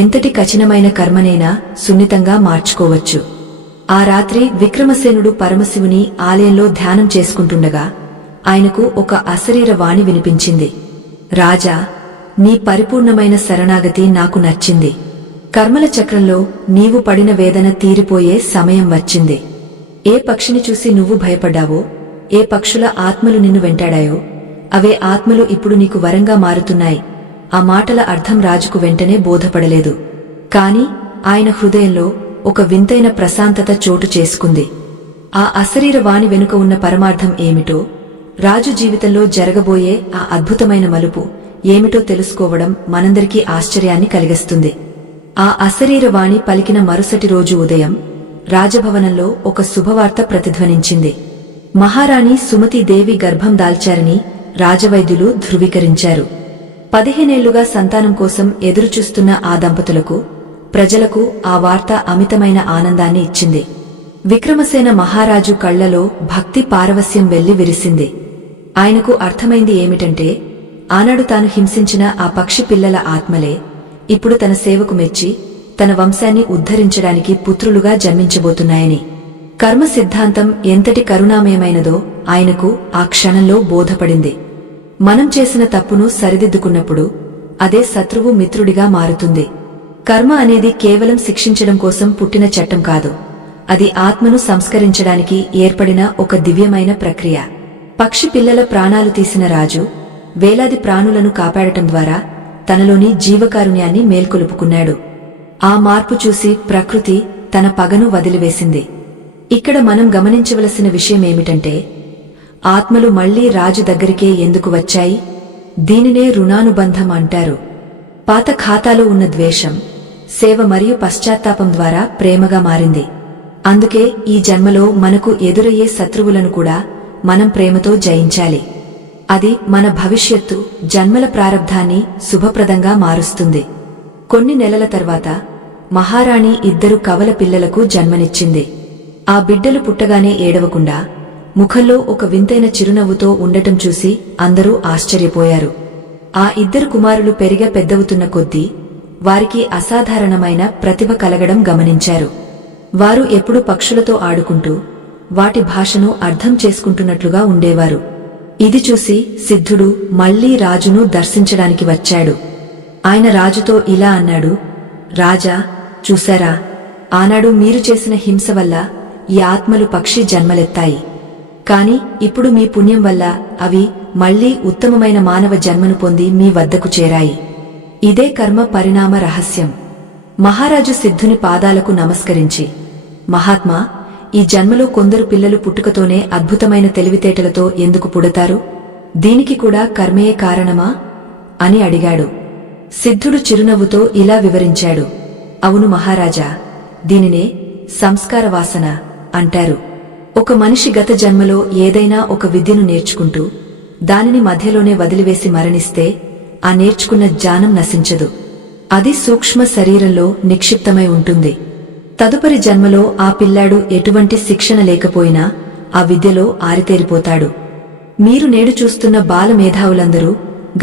ఎంతటి కఠినమైన కర్మనైనా సున్నితంగా మార్చుకోవచ్చు. ఆ రాత్రి విక్రమసేనుడు పరమశివుని ఆలయంలో ధ్యానం చేసుకుంటుండగా ఆయనకు ఒక అశరీర వాణి వినిపించింది. రాజా, నీ పరిపూర్ణమైన శరణాగతి నాకు నచ్చింది. కర్మల చక్రంలో నీవు పడిన వేదన తీరిపోయే సమయం వచ్చింది. ఏ పక్షిని చూసి నువ్వు భయపడ్డావో, ఏ పక్షుల ఆత్మలు నిన్ను వెంటాడాయో అవే ఆత్మలు ఇప్పుడు నీకు వరంగా మారుతున్నాయి. ఆ మాటల అర్థం రాజుకు వెంటనే బోధపడలేదు. కాని ఆయన హృదయంలో ఒక వింతైన ప్రశాంతత చోటు చేసుకుంది. ఆ అశరీర వాణి వెనుక ఉన్న పరమార్థం ఏమిటో, రాజు జీవితంలో జరగబోయే ఆ అద్భుతమైన మలుపు ఏమిటో తెలుసుకోవడం మనందరికీ ఆశ్చర్యాన్ని కలిగిస్తుంది. ఆ అశరీర వాణి పలికిన మరుసటి రోజు ఉదయం రాజభవనంలో ఒక శుభవార్త ప్రతిధ్వనించింది. మహారాణి సుమతీదేవి గర్భం దాల్చారని రాజవైద్యులు ధృవీకరించారు. 15 ఏళ్లుగా సంతానం కోసం ఎదురుచూస్తున్న ఆ దంపతులకు, ప్రజలకు ఆ వార్త అమితమైన ఆనందాన్ని ఇచ్చింది. విక్రమసేన మహారాజు కళ్లలో భక్తి పారవస్యం వెళ్లి విరిసింది. ఆయనకు అర్థమైంది ఏమిటంటే, ఆనాడు తాను హింసించిన ఆ పక్షి పిల్లల ఆత్మలే ఇప్పుడు తన సేవకు మెచ్చి తన వంశాన్ని ఉద్ధరించడానికి పుత్రులుగా జన్మించబోతున్నాయని. కర్మ సిద్ధాంతం ఎంతటి కరుణామయమైనదో ఆయనకు ఆ క్షణంలో బోధపడింది. మనం చేసిన తప్పును సరిదిద్దుకున్నప్పుడు అదే శత్రువు మిత్రుడిగా మారుతుంది. కర్మ అనేది కేవలం శిక్షించడం కోసం పుట్టిన చట్టం కాదు, అది ఆత్మను సంస్కరించడానికి ఏర్పడిన ఒక దివ్యమైన ప్రక్రియ. పక్షి పిల్లల ప్రాణాలు తీసిన రాజు వేలాది ప్రాణులను కాపాడటం ద్వారా తనలోని జీవకారుణ్యాన్ని మేల్కొలుపుకున్నాడు. ఆ మార్పు చూసి ప్రకృతి తన పగను వదిలివేసింది. ఇక్కడ మనం గమనించవలసిన విషయమేమిటంటే, ఆత్మలు మళ్లీ రాజు దగ్గరికే ఎందుకు వచ్చాయి? దీనినే రుణానుబంధం అంటారు. పాత ఖాతాలో ఉన్న ద్వేషం, సేవ మరియు పశ్చాత్తాపం ద్వారా ప్రేమగా మారింది. అందుకే ఈ జన్మలో మనకు ఎదురయ్యే శత్రువులను కూడా మనం ప్రేమతో జయించాలి. అది మన భవిష్యత్తు జన్మల ప్రారబ్ధాన్ని శుభప్రదంగా మారుస్తుంది. కొన్ని నెలల తర్వాత మహారాణి 2 కవల పిల్లలకు జన్మనిచ్చింది. ఆ బిడ్డలు పుట్టగానే ఏడవకుండా ముఖంలో ఒక వింతైన చిరునవ్వుతో ఉండటం చూసి అందరూ ఆశ్చర్యపోయారు. ఆ 2 కుమారులు పెరిగా పెద్దవుతున్న కొద్దీ వారికి అసాధారణమైన ప్రతిభ కలగడం గమనించారు. వారు ఎప్పుడూ పక్షులతో ఆడుకుంటూ వాటి భాషను అర్థం చేసుకుంటున్నట్లుగా ఉండేవారు. ఇది చూసి సిద్ధుడు మళ్లీ రాజును దర్శించడానికి వచ్చాడు. ఆయన రాజుతో ఇలా అన్నాడు, రాజా, చూశారా, ఆనాడు మీరు చేసిన హింస వల్ల ఈ ఆత్మలు పక్షి జన్మలెత్తాయి. కాని ఇప్పుడు మీ పుణ్యం వల్ల అవి మళ్లీ ఉత్తమమైన మానవ జన్మను పొంది మీ వద్దకు చేరాయి. ఇదే కర్మ పరిణామ రహస్యం. మహారాజు సిద్ధుని పాదాలకు నమస్కరించి, మహాత్మా, ఈ జన్మలో కొందరు పిల్లలు పుట్టుకతోనే అద్భుతమైన తెలివితేటలతో ఎందుకు పుడతారు? దీనికి కూడా కర్మయే కారణమా అని అడిగాడు. సిద్ధుడు చిరునవ్వుతో ఇలా వివరించాడు, అవును మహారాజా, దీనినే సంస్కార వాసన అంటారు. ఒక మనిషి గత జన్మలో ఏదైనా ఒక విద్యను నేర్చుకుంటూ దానిని మధ్యలోనే వదిలివేసి మరణిస్తే ఆ నేర్చుకున్న జ్ఞానం నశించదు. అది సూక్ష్మ శరీరంలో నిక్షిప్తమై ఉంటుంది. తదుపరి జన్మలో ఆ పిల్లాడు ఎటువంటి శిక్షణ లేకపోయినా ఆ విద్యలో ఆరితేరిపోతాడు. మీరు నేడు చూస్తున్న బాల మేధావులందరూ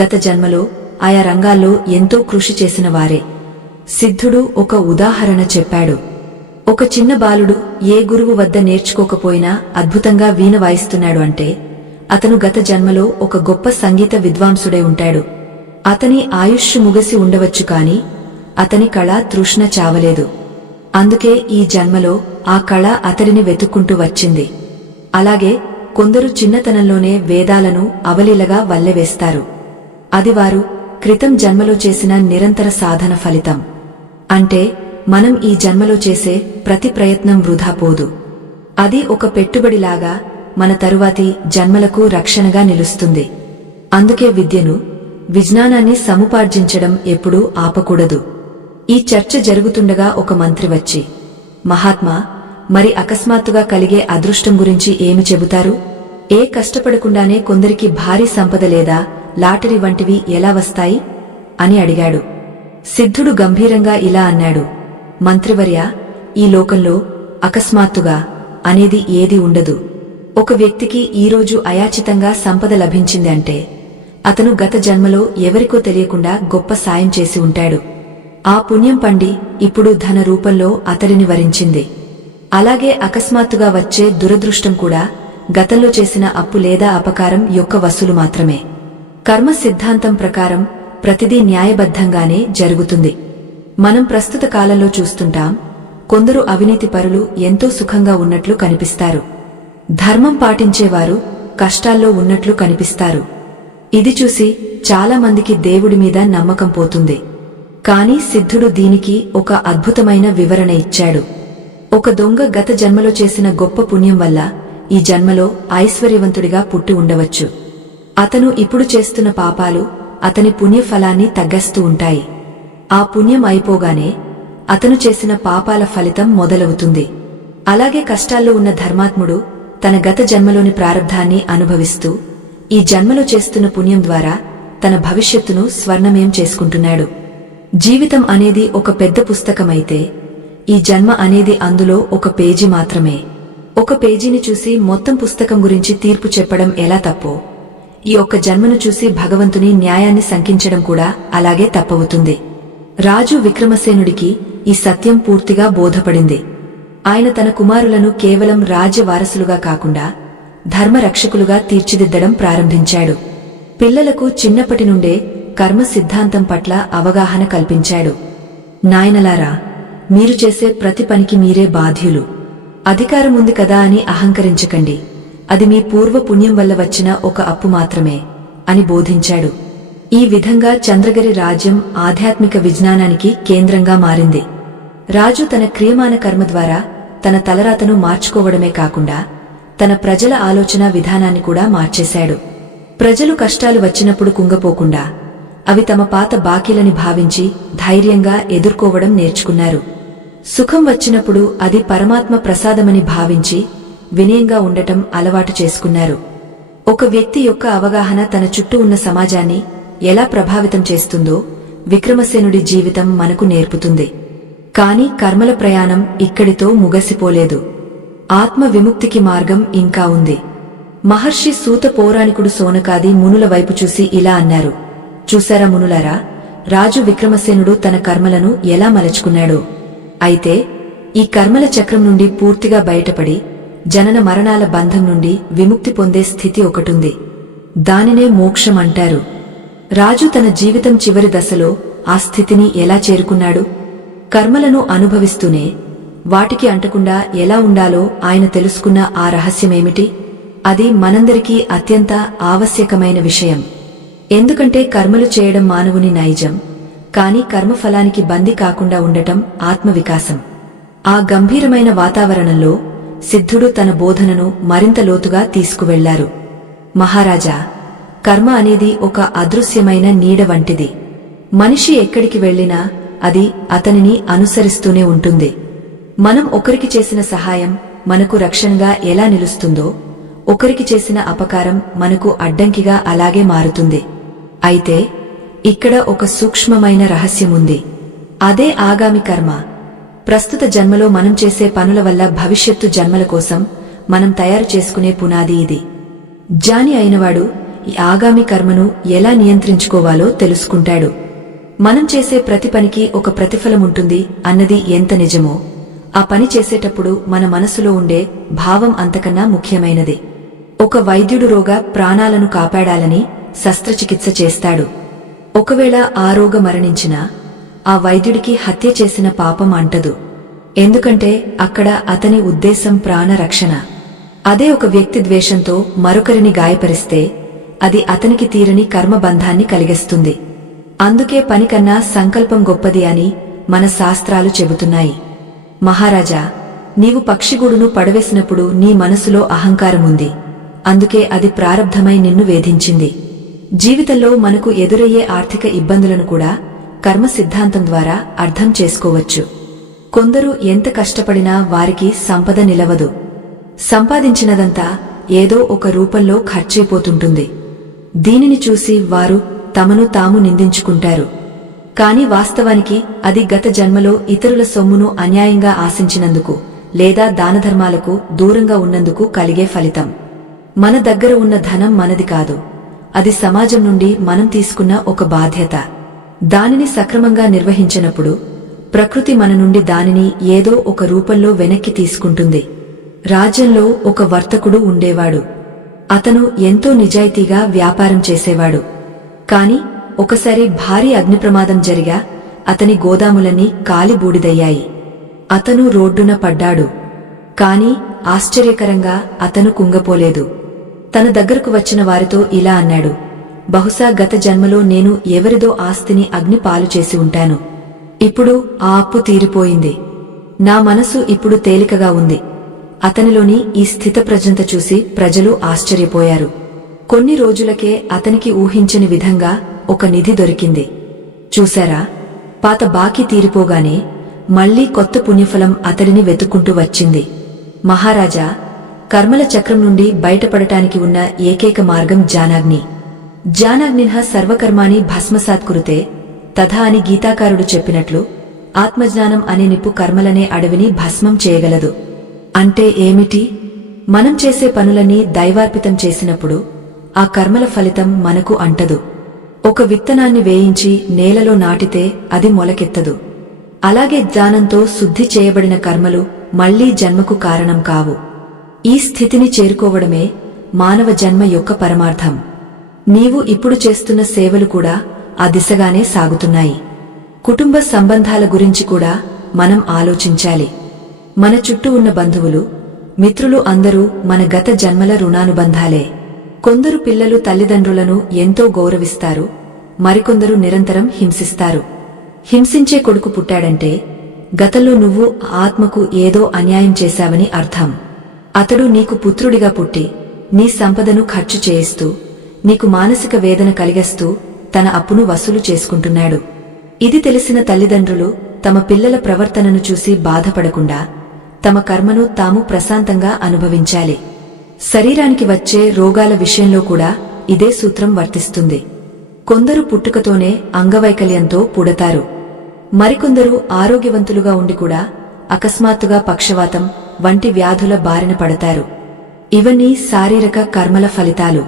గత జన్మలో ఆయా రంగాల్లో ఎంతో కృషి చేసిన వారే. సిద్ధుడు ఒక ఉదాహరణ చెప్పాడు. ఒక చిన్న బాలుడు ఏ గురువు వద్ద నేర్చుకోకపోయినా అద్భుతంగా వీణ వాయిస్తున్నాడు అంటే అతను గత జన్మలో ఒక గొప్ప సంగీత విద్వాంసుడై ఉంటాడు. అతని ఆయుష్ ముగసి ఉండవచ్చు కాని అతని కళా తృష్ణ చావలేదు. అందుకే ఈ జన్మలో ఆ కళ అతడిని వెతుక్కుంటూ వచ్చింది. అలాగే కొందరు చిన్నతనంలోనే వేదాలను అవలీలగా వల్లెవేస్తారు. అది వారు క్రితం జన్మలో చేసిన నిరంతర సాధన ఫలితం. అంటే మనం ఈ జన్మలో చేసే ప్రతి ప్రయత్నం వృధా పోదు. అది ఒక పెట్టుబడిలాగా మన తరువాతి జన్మలకు రక్షణగా నిలుస్తుంది. అందుకే విద్యను, విజ్ఞానాన్ని సముపార్జించడం ఎప్పుడూ ఆపకూడదు. ఈ చర్చ జరుగుతుండగా ఒక మంత్రి వచ్చి, మహాత్మా, మరి అకస్మాత్తుగా కలిగే అదృష్టం గురించి ఏమి చెబుతారు? ఏ కష్టపడకుండానే కొందరికి భారీ సంపద లేదా లాటరీ వంటివి ఎలా వస్తాయి అని అడిగాడు. సిద్ధుడు గంభీరంగా ఇలా అన్నాడు, మంత్రివర్య, ఈ లోకంలో అకస్మాత్తుగా అనేది ఏది ఉండదు. ఒక వ్యక్తికి ఈరోజు అయాచితంగా సంపద లభించింది అంటే అతను గత జన్మలో ఎవరికో తెలియకుండా గొప్ప సాయం చేసి ఉంటాడు. ఆ పుణ్యం పండి ఇప్పుడు ధన రూపంలో అతడిని వరించింది. అలాగే అకస్మాత్తుగా వచ్చే దురదృష్టం కూడా గతంలో చేసిన అప్పు లేదా అపకారం యొక్క వసూలు మాత్రమే. కర్మ సిద్ధాంతం ప్రకారం ప్రతిదీ న్యాయబద్ధంగానే జరుగుతుంది. మనం ప్రస్తుత కాలంలో చూస్తుంటాం, కొందరు అవినీతి పరులు ఎంతో సుఖంగా ఉన్నట్లు కనిపిస్తారు. ధర్మం పాటించేవారు కష్టాల్లో ఉన్నట్లు కనిపిస్తారు. ఇది చూసి చాలా మందికి దేవుడి మీద నమ్మకం పోతుంది. కాని సిద్ధుడు దీనికి ఒక అద్భుతమైన వివరణ ఇచ్చాడు. ఒక దొంగ గత జన్మలో చేసిన గొప్ప పుణ్యం వల్ల ఈ జన్మలో ఐశ్వర్యవంతుడిగా పుట్టి ఉండవచ్చు. అతను ఇప్పుడు చేస్తున్న పాపాలు అతని పుణ్యఫలాన్ని తగ్గస్తూ ఉంటాయి. ఆ పుణ్యం అయిపోగానే అతను చేసిన పాపాల ఫలితం మొదలవుతుంది. అలాగే కష్టాల్లో ఉన్న ధర్మాత్ముడు తన గత జన్మలోని ప్రారబ్ధాన్ని అనుభవిస్తూ ఈ జన్మలో చేస్తున్న పుణ్యం ద్వారా తన భవిష్యత్తును స్వర్ణమయం చేసుకుంటున్నాడు. జీవితం అనేది ఒక పెద్ద పుస్తకమైతే ఈ జన్మ అనేది అందులో ఒక పేజీ మాత్రమే. ఒక పేజీని చూసి మొత్తం పుస్తకం గురించి తీర్పు చెప్పడం ఎలా తప్పో, ఈ ఒక్క జన్మను చూసి భగవంతుని న్యాయాన్ని శంకించడం కూడా అలాగే తప్పవుతుంది. రాజు విక్రమసేనుడికి ఈ సత్యం పూర్తిగా బోధపడింది. ఆయన తన కుమారులను కేవలం రాజ్య వారసులుగా కాకుండా ధర్మరక్షకులుగా తీర్చిదిద్దడం ప్రారంభించాడు. పిల్లలకు చిన్నప్పటి నుండే కర్మ సిద్ధాంతం పట్ల అవగాహన కల్పించాడు. నాయనలారా, మీరు చేసే ప్రతి పనికి మీరే బాధ్యులు. అధికారం ఉంది కదా అని అహంకరించకండి. అది మీ పూర్వ పుణ్యం వల్ల వచ్చిన ఒక అప్పు మాత్రమే అని బోధించాడు. ఈ విధంగా చంద్రగిరి రాజ్యం ఆధ్యాత్మిక విజ్ఞానానికి కేంద్రంగా మారింది. రాజు తన క్రియమాన కర్మ ద్వారా తన తలరాతను మార్చుకోవడమే కాకుండా తన ప్రజల ఆలోచన విధానాన్ని కూడా మార్చేశాడు. ప్రజలు కష్టాలు వచ్చినప్పుడు కుంగపోకుండా అవి తమ పాత బాకీలని భావించి ధైర్యంగా ఎదుర్కోవడం నేర్చుకున్నారు. సుఖం వచ్చినప్పుడు అది పరమాత్మ ప్రసాదమని భావించి వినయంగా ఉండటం అలవాటు చేసుకున్నారు. ఒక వ్యక్తి యొక్క అవగాహన తన చుట్టూ ఉన్న సమాజాన్ని ఎలా ప్రభావితం చేస్తుందో విక్రమసేనుడి జీవితం మనకు నేర్పుతుంది. కాని కర్మల ప్రయాణం ఇక్కడితో ముగసిపోలేదు. ఆత్మ విముక్తికి మార్గం ఇంకా ఉంది. మహర్షి సూత పౌరాణికుడు సోనకాది మునుల వైపు చూసి ఇలా అన్నారు, చూశారా మునులారా, రాజు విక్రమసేనుడు తన కర్మలను ఎలా మలచుకున్నాడో. అయితే ఈ కర్మల చక్రం నుండి పూర్తిగా బయటపడి జనన మరణాల బంధం నుండి విముక్తి పొందే స్థితి ఒకటుంది. దానినే మోక్షం అంటారు. రాజు తన జీవితం చివరి దశలో ఆ స్థితిని ఎలా చేరుకున్నాడు? కర్మలను అనుభవిస్తూనే వాటికి అంటకుండా ఎలా ఉండాలో ఆయన తెలుసుకున్న ఆ రహస్యమేమిటి? అది మనందరికీ అత్యంత ఆవశ్యకమైన విషయం. ఎందుకంటే కర్మలు చేయడం మానవుని నైజం, కాని కర్మఫలానికి బందీ కాకుండా ఉండటం ఆత్మవికాసం. ఆ గంభీరమైన వాతావరణంలో సిద్ధుడు తన బోధనను మరింత లోతుగా తీసుకువెళ్లారు. మహారాజా, కర్మ అనేది ఒక అదృశ్యమైన నీడ వంటిది. మనిషి ఎక్కడికి వెళ్లినా అది అతనిని అనుసరిస్తూనే ఉంటుంది. మనం ఒకరికి చేసిన సహాయం మనకు రక్షణగా ఎలా నిలుస్తుందో, ఒకరికి చేసిన అపకారం మనకు అడ్డంకిగా అలాగే మారుతుంది. అయితే ఇక్కడ ఒక సూక్ష్మమైన రహస్యముంది. అదే ఆగామి కర్మ. ప్రస్తుత జన్మలో మనం చేసే పనుల వల్ల భవిష్యత్తు జన్మల కోసం మనం తయారు చేసుకునే పునాది ఇది. జ్ఞాని అయినవాడు ఈ ఆగామి కర్మను ఎలా నియంత్రించుకోవాలో తెలుసుకుంటాడు. మనం చేసే ప్రతి పనికి ఒక ప్రతిఫలముంటుంది అన్నది ఎంత నిజమో, ఆ పని చేసేటప్పుడు మన మనసులో ఉండే భావం అంతకన్నా ముఖ్యమైనది. ఒక వైద్యుడు రోగ ప్రాణాలను కాపాడాలని శస్త్రచికిత్స చేస్తాడు. ఒకవేళ ఆ రోగ మరణించినా ఆ వైద్యుడికి హత్య చేసిన పాపం అంటదు. ఎందుకంటే అక్కడ అతని ఉద్దేశం ప్రాణరక్షణ. అదే ఒక వ్యక్తి ద్వేషంతో మరొకరిని గాయపరిస్తే అది అతనికి తీరని కర్మబంధాన్ని కలిగిస్తుంది. అందుకే పనికన్నా సంకల్పం గొప్పది అని మన శాస్త్రాలు చెబుతున్నాయి. మహారాజా, నీవు పక్షిగూడును పడవేసినప్పుడు నీ మనసులో అహంకారముంది. అందుకే అది ప్రారబ్ధమై నిన్ను వేధించింది. జీవితంలో మనకు ఎదురయ్యే ఆర్థిక ఇబ్బందులను కూడా కర్మ సిద్ధాంతం ద్వారా అర్థం చేసుకోవచ్చు. కొందరు ఎంత కష్టపడినా వారికి సంపద నిలవదు. సంపాదించినదంతా ఏదో ఒక రూపంలో ఖర్చయిపోతుంటుంది. దీనిని చూసి వారు తమను తాము నిందించుకుంటారు. కాని వాస్తవానికి అది గత జన్మలో ఇతరుల సొమ్మును అన్యాయంగా ఆశించినందుకు లేదా దానధర్మాలకు దూరంగా ఉన్నందుకు కలిగే ఫలితం. మన దగ్గర ఉన్న ధనం మనది కాదు, అది సమాజం నుండి మనం తీసుకున్న ఒక బాధ్యత. దానిని సక్రమంగా నిర్వహించినప్పుడు ప్రకృతి మన నుండి దానిని ఏదో ఒక రూపంలో వెనక్కి తీసుకుంటుంది. రాజ్యంలో ఒక వర్తకుడు ఉండేవాడు. అతను ఎంతో నిజాయితీగా వ్యాపారం చేసేవాడు. కాని ఒకసారి భారీ అగ్నిప్రమాదం జరిగా అతని గోదాములన్నీ కాలిబూడిదయ్యాయి. అతను రోడ్డున పడ్డాడు. కాని ఆశ్చర్యకరంగా అతను కుంగపోలేదు. తన దగ్గరకు వచ్చిన వారితో ఇలా అన్నాడు, బహుశా గత జన్మలో నేను ఎవరిదో ఆస్తిని అగ్ని పాలు చేసి ఉంటాను. ఇప్పుడు ఆ అప్పు తీరిపోయింది. నా మనసు ఇప్పుడు తేలికగా ఉంది. అతనిలోని ఈ స్థితప్రజ్ఞత చూసి ప్రజలు ఆశ్చర్యపోయారు. కొన్ని రోజులకే అతనికి ఊహించని విధంగా ఒక నిధి దొరికింది. చూశారా, పాత బాకీ తీరిపోగానే మళ్లీ కొత్త పుణ్యఫలం అతడిని వెతుక్కుంటూ వచ్చింది. మహారాజా, కర్మల చక్రం నుండి బయటపడటానికి ఉన్న ఏకైక మార్గం జ్ఞానాగ్ని. జ్ఞానాగ్నిః సర్వకర్మాణి భస్మసాత్ కురుతే తథా అని గీతాకారుడు చెప్పినట్లు ఆత్మజ్ఞానం అనే నిప్పు కర్మలనే అడవిని భస్మం చేయగలదు. అంటే ఏమిటి? మనం చేసే పనులన్నీ దైవార్పితం చేసినప్పుడు ఆ కర్మల ఫలితం మనకు అంటదు. ఒక విత్తనాన్ని వేయించి నేలలో నాటితే అది మొలకెత్తదు. అలాగే జ్ఞానంతో శుద్ధి చేయబడిన కర్మలు మళ్లీ జన్మకు కారణం కావు. ఈ స్థితిని చేరుకోవడమే మానవ జన్మ యొక్క పరమార్థం. నీవు ఇప్పుడు చేస్తున్న సేవలు కూడా ఆ దిశగానే సాగుతున్నాయి. కుటుంబ సంబంధాల గురించి కూడా మనం ఆలోచించాలి. మన చుట్టూ ఉన్న బంధువులు, మిత్రులు అందరూ మన గత జన్మల రుణానుబంధాలే. కొందరు పిల్లలు తల్లిదండ్రులను ఎంతో గౌరవిస్తారు, మరికొందరు నిరంతరం హింసిస్తారు. హింసించే కొడుకు పుట్టాడంటే గతంలో నువ్వు ఆత్మకు ఏదో అన్యాయం చేశావని అర్థం. అతడు నీకు పుత్రుడిగా పుట్టి నీ సంపదను ఖర్చు చేయిస్తూ నీకు మానసిక వేదన కలిగిస్తూ తన అప్పును వసూలు చేసుకుంటున్నాడు. ఇది తెలిసిన తల్లిదండ్రులు తమ పిల్లల ప్రవర్తనను చూసి బాధపడకుండా తమ కర్మను తాము ప్రశాంతంగా అనుభవించాలి. శరీరానికి వచ్చే రోగాల విషయంలో కూడా ఇదే సూత్రం వర్తిస్తుంది. కొందరు పుట్టుకతోనే అంగవైకల్యంతో పుడతారు. మరికొందరు ఆరోగ్యవంతులుగా ఉండి కూడా అకస్మాత్తుగా పక్షవాతం వంటి వ్యాధుల బారిన పడతారు. ఇవన్నీ శారీరక కర్మల ఫలితాలు.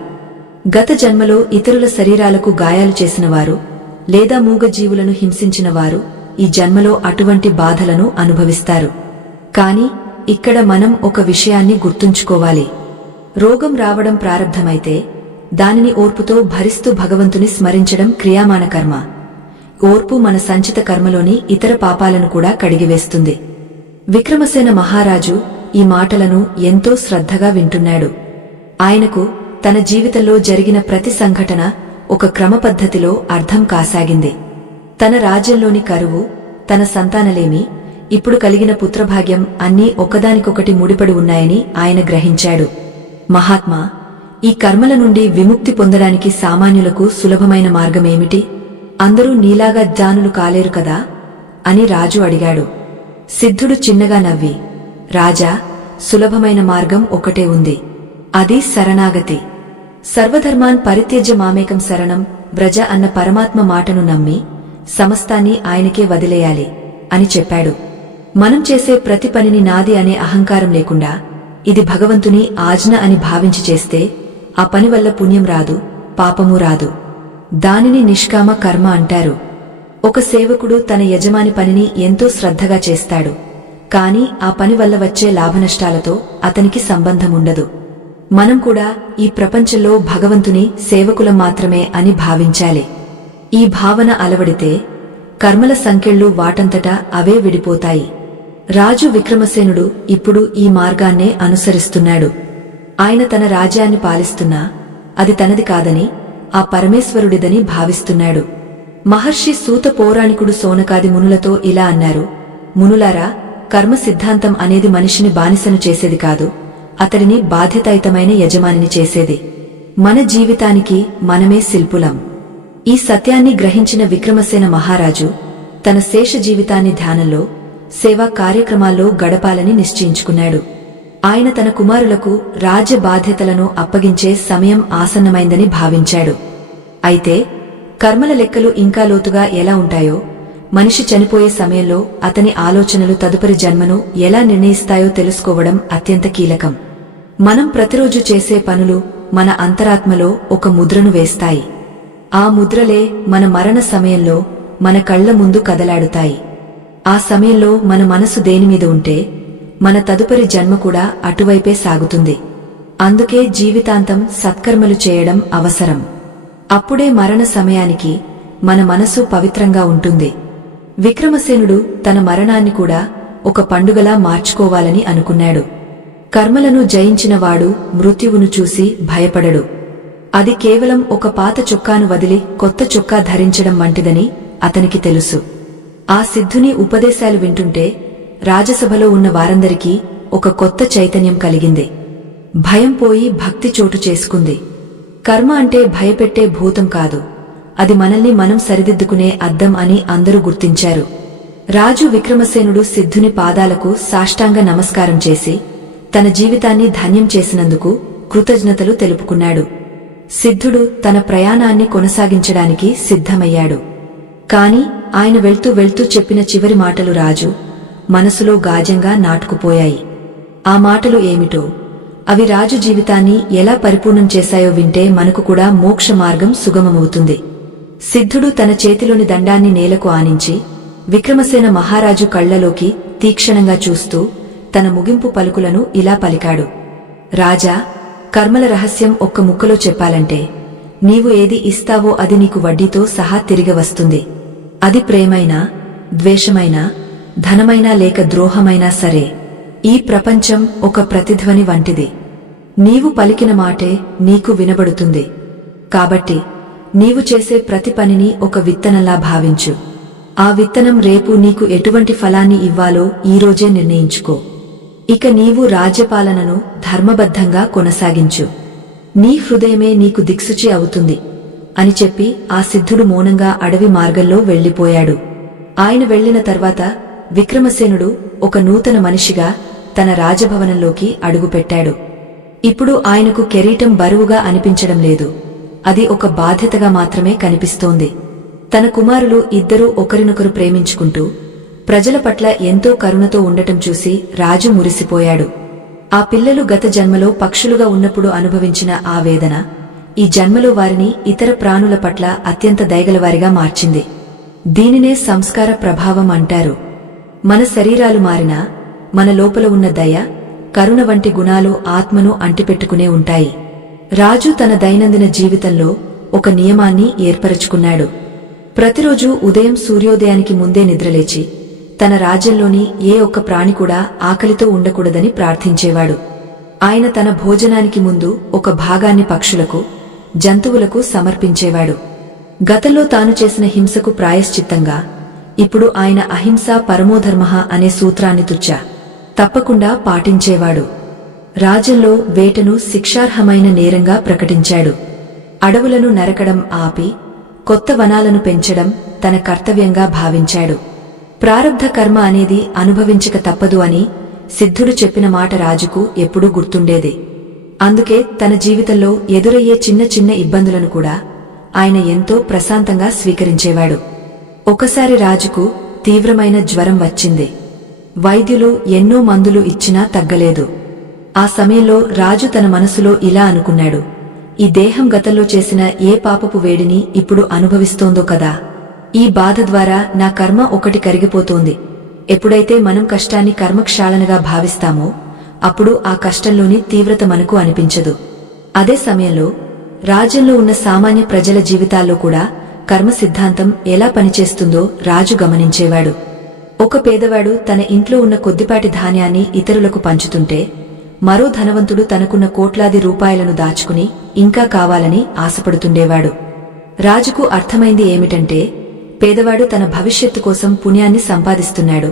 గత జన్మలో ఇతరుల శరీరాలకు గాయాలు చేసినవారు లేదా మూగజీవులను హింసించినవారు ఈ జన్మలో అటువంటి బాధలను అనుభవిస్తారు. కాని ఇక్కడ మనం ఒక విషయాన్ని గుర్తుంచుకోవాలి. రోగం రావడం ప్రారంభమైతే దానిని ఓర్పుతో భరిస్తూ భగవంతుని స్మరించడం క్రియామాన కర్మ. ఓర్పు మన సంచిత కర్మలోని ఇతర పాపాలను కూడా కడిగివేస్తుంది. విక్రమసేన మహారాజు ఈ మాటలను ఎంతో శ్రద్ధగా వింటున్నాడు. ఆయనకు తన జీవితంలో జరిగిన ప్రతి సంఘటన ఒక క్రమపద్ధతిలో అర్థం కాసాగింది. తన రాజ్యంలోని కరువు, తన సంతానలేమి, ఇప్పుడు కలిగిన పుత్రభాగ్యం అన్నీ ఒకదానికొకటి ముడిపడి ఉన్నాయని ఆయన గ్రహించాడు. మహాత్మా, ఈ కర్మల నుండి విముక్తి పొందడానికి సామాన్యులకు సులభమైన మార్గమేమిటి? అందరూ నీలాగా జ్ఞానులు కాలేరు కదా అని రాజు అడిగాడు. సిద్ధుడు చిన్నగా నవ్వి, రాజా, సులభమైన మార్గం ఒకటే ఉంది. అది శరణాగతి. సర్వధర్మాన్ పరిత్యజ్య మామేకం శరణం వ్రజ అన్న పరమాత్మ మాటను నమ్మి సమస్తాన్ని ఆయనకే వదిలేయాలి అని చెప్పాడు. మనం చేసే ప్రతి పనిని నాది అనే అహంకారం లేకుండా ఇది భగవంతుని ఆజ్ఞ అని భావించి చేస్తే ఆ పని వల్ల పుణ్యం రాదు, పాపము రాదు. దానిని నిష్కామ కర్మ అంటారు. ఒక సేవకుడు తన యజమాని పనిని ఎంతో శ్రద్ధగా చేస్తాడు, కాని ఆ పని వల్ల వచ్చే లాభనష్టాలతో అతనికి సంబంధముండదు. మనం కూడా ఈ ప్రపంచంలో భగవంతుని సేవకులం మాత్రమే అని భావించాలి. ఈ భావన అలవడితే కర్మల సంకెళ్ళు వాటంతటా అవే విడిపోతాయి. రాజు విక్రమసేనుడు ఇప్పుడు ఈ మార్గాన్నే అనుసరిస్తున్నాడు. ఆయన తన రాజ్యాన్ని పాలిస్తున్నా అది తనది కాదని, ఆ పరమేశ్వరుడిదని భావిస్తున్నాడు. మహర్షి సూత పౌరాణికుడు సోనకాది మునులతో ఇలా అన్నారు: మునులారా, కర్మ సిద్ధాంతం అనేది మనిషిని బానిసను చేసేది కాదు, అతడిని బాధ్యతాయుతమైన యజమానిని చేసేది. మన జీవితానికి మనమే శిల్పులం. ఈ సత్యాన్ని గ్రహించిన విక్రమసేన మహారాజు తన శేష జీవితాన్ని ధ్యానంలో, సేవా కార్యక్రమాల్లో గడపాలని నిశ్చయించుకున్నాడు. ఆయన తన కుమారులకు రాజ్య బాధ్యతలను అప్పగించే సమయం ఆసన్నమైందని భావించాడు. అయితే కర్మల లెక్కలు ఇంకా లోతుగా ఎలా ఉంటాయో, మనిషి చనిపోయే సమయంలో అతని ఆలోచనలు తదుపరి జన్మను ఎలా నిర్ణయిస్తాయో తెలుసుకోవడం అత్యంత కీలకం. మనం ప్రతిరోజు చేసే పనులు మన అంతరాత్మలో ఒక ముద్రను వేస్తాయి. ఆ ముద్రలే మన మరణ సమయంలో మన కళ్ల ముందు కదలాడుతాయి. ఆ సమయంలో మన మనసు దేనిమీద ఉంటే మన తదుపరి జన్మ కూడా అటువైపే సాగుతుంది. అందుకే జీవితాంతం సత్కర్మలు చేయడం అవసరం. అప్పుడే మరణ సమయానికి మన మనసు పవిత్రంగా ఉంటుంది. విక్రమసేనుడు తన మరణాన్ని కూడా ఒక పండుగలా మార్చుకోవాలని అనుకున్నాడు. కర్మలను జయించినవాడు మృత్యువును చూసి భయపడడు. అది కేవలం ఒక పాత చొక్కాను వదిలి కొత్త చొక్కా ధరించడం వంటిదని అతనికి తెలుసు. ఆ సిద్ధుని ఉపదేశాలు వింటుంటే రాజసభలో ఉన్న వారందరికీ ఒక కొత్త చైతన్యం కలిగింది. భయం పోయి భక్తి చోటు చేసుకుంది. కర్మ అంటే భయపెట్టే భూతం కాదు, అది మనల్ని మనం సరిదిద్దుకునే అద్దం అని అందరూ గుర్తించారు. రాజు విక్రమసేనుడు సిద్ధుని పాదాలకు సాష్టాంగ నమస్కారం చేసి తన జీవితాన్ని ధన్యం చేసినందుకు కృతజ్ఞతలు తెలుపుకున్నాడు. సిద్ధుడు తన ప్రయాణాన్ని కొనసాగించడానికి సిద్ధమయ్యాడు. కాని ఆయన వెళ్తూ వెళ్తూ చెప్పిన చివరి మాటలు రాజు మనసులో గాజంగా నాటుకుపోయాయి. ఆ మాటలు ఏమిటో, అవి రాజు జీవితాన్ని ఎలా పరిపూర్ణం చేశాయో వింటే మనకు కూడా మోక్ష మార్గం సుగమమవుతుంది. సిద్ధుడు తన చేతిలోని దండాన్ని నేలకు ఆనించి విక్రమసేన మహారాజు కళ్లలోకి తీక్షణంగా చూస్తూ తన ముగింపు పలుకులను ఇలా పలికాడు: రాజా, కర్మల రహస్యం ఒక్క ముక్కలో చెప్పాలంటే, నీవు ఏది ఇస్తావో అది నీకు వడ్డీతో సహా తిరిగి వస్తుంది. అది ప్రేమైనా, ద్వేషమైనా, ధనమైనా లేక ద్రోహమైనా సరే, ఈ ప్రపంచం ఒక ప్రతిధ్వని వంటిది. నీవు పలికిన మాటే నీకు వినబడుతుంది. కాబట్టి నీవు చేసే ప్రతి పనిని ఒక విత్తనంలా భావించు. ఆ విత్తనం రేపు నీకు ఎటువంటి ఫలాన్ని ఇవ్వాలో ఈరోజే నిర్ణయించుకో. ఇక నీవు రాజ్యపాలనను ధర్మబద్ధంగా కొనసాగించు. నీ హృదయమే నీకు దిక్సూచి అవుతుంది అని చెప్పి ఆ సిద్ధుడు మౌనంగా అడవి మార్గంలో వెళ్లిపోయాడు. ఆయన వెళ్లిన తర్వాత విక్రమసేనుడు ఒక నూతన మనిషిగా తన రాజభవనంలోకి అడుగుపెట్టాడు. ఇప్పుడు ఆయనకు కెరీటం బరువుగా అనిపించడం లేదు, అది ఒక బాధ్యతగా మాత్రమే కనిపిస్తోంది. తన కుమారులు ఇద్దరూ ఒకరినొకరు ప్రేమించుకుంటూ ప్రజల పట్ల ఎంతో కరుణతో ఉండటం చూసి రాజు మురిసిపోయాడు. ఆ పిల్లలు గత జన్మలో పక్షులుగా ఉన్నప్పుడు అనుభవించిన ఆ వేదన ఈ జన్మలో వారిని ఇతర ప్రాణుల పట్ల అత్యంత దయగలవారిగా మార్చింది. దీనినే సంస్కార ప్రభావం అంటారు. మన శరీరాలు మారినా మన లోపల ఉన్న దయ, కరుణ వంటి గుణాలు ఆత్మను అంటిపెట్టుకునే ఉంటాయి. రాజు తన దైనందిన జీవితంలో ఒక నియమాన్ని ఏర్పరచుకున్నాడు. ప్రతిరోజూ ఉదయం సూర్యోదయానికి ముందే నిద్రలేచి తన రాజ్యంలోని ఏ ఒక్క ప్రాణి కూడా ఆకలితో ఉండకూడదని ప్రార్థించేవాడు. ఆయన తన భోజనానికి ముందు ఒక భాగాన్ని పక్షులకు, జంతువులకు సమర్పించేవాడు. గతంలో తాను చేసిన హింసకు ప్రాయశ్చిత్తంగా ఇప్పుడు ఆయన అహింసా పరమోధర్మః అనే సూత్రాన్ని తప్పకుండా పాటించేవాడు. రాజ్యంలో వేటను శిక్షార్హమైన నేరంగా ప్రకటించాడు. అడవులను నరకడం ఆపి కొత్త వనాలను పెంచడం తన కర్తవ్యంగా భావించాడు. ప్రారబ్ధ కర్మ అనేది అనుభవించక తప్పదు అని సిద్ధుడు చెప్పిన మాట రాజుకు ఎప్పుడూ గుర్తుండేది. అందుకే తన జీవితంలో ఎదురయ్యే చిన్న చిన్న ఇబ్బందులను కూడా ఆయన ఎంతో ప్రశాంతంగా స్వీకరించేవాడు. ఒకసారి రాజుకు తీవ్రమైన జ్వరం వచ్చింది. వైద్యులు ఎన్నో మందులు ఇచ్చినా తగ్గలేదు. ఆ సమయంలో రాజు తన మనసులో ఇలా అనుకున్నాడు, ఈ దేహం గతంలో చేసిన ఏ పాపపు వేడిని ఇప్పుడు అనుభవిస్తోందో కదా, ఈ బాధ ద్వారా నా కర్మ ఒకటి కరిగిపోతోంది. ఎప్పుడైతే మనం కష్టాన్ని కర్మక్షాళనగా భావిస్తామో అప్పుడు ఆ కష్టంలోని తీవ్రత మనకు అనిపించదు. అదే సమయంలో రాజ్యంలో ఉన్న సామాన్య ప్రజల జీవితాల్లో కూడా కర్మ సిద్ధాంతం ఎలా పనిచేస్తుందో రాజు గమనించేవాడు. ఒక పేదవాడు తన ఇంట్లో ఉన్న కొద్దిపాటి ధాన్యాన్ని ఇతరులకు పంచుతుంటే మరో ధనవంతుడు తనకున్న కోట్లాది రూపాయలను దాచుకుని ఇంకా కావాలని ఆశపడుతుండేవాడు. రాజుకు అర్థమైంది ఏమిటంటే, పేదవాడు తన భవిష్యత్తు కోసం పుణ్యాన్ని సంపాదిస్తున్నాడు,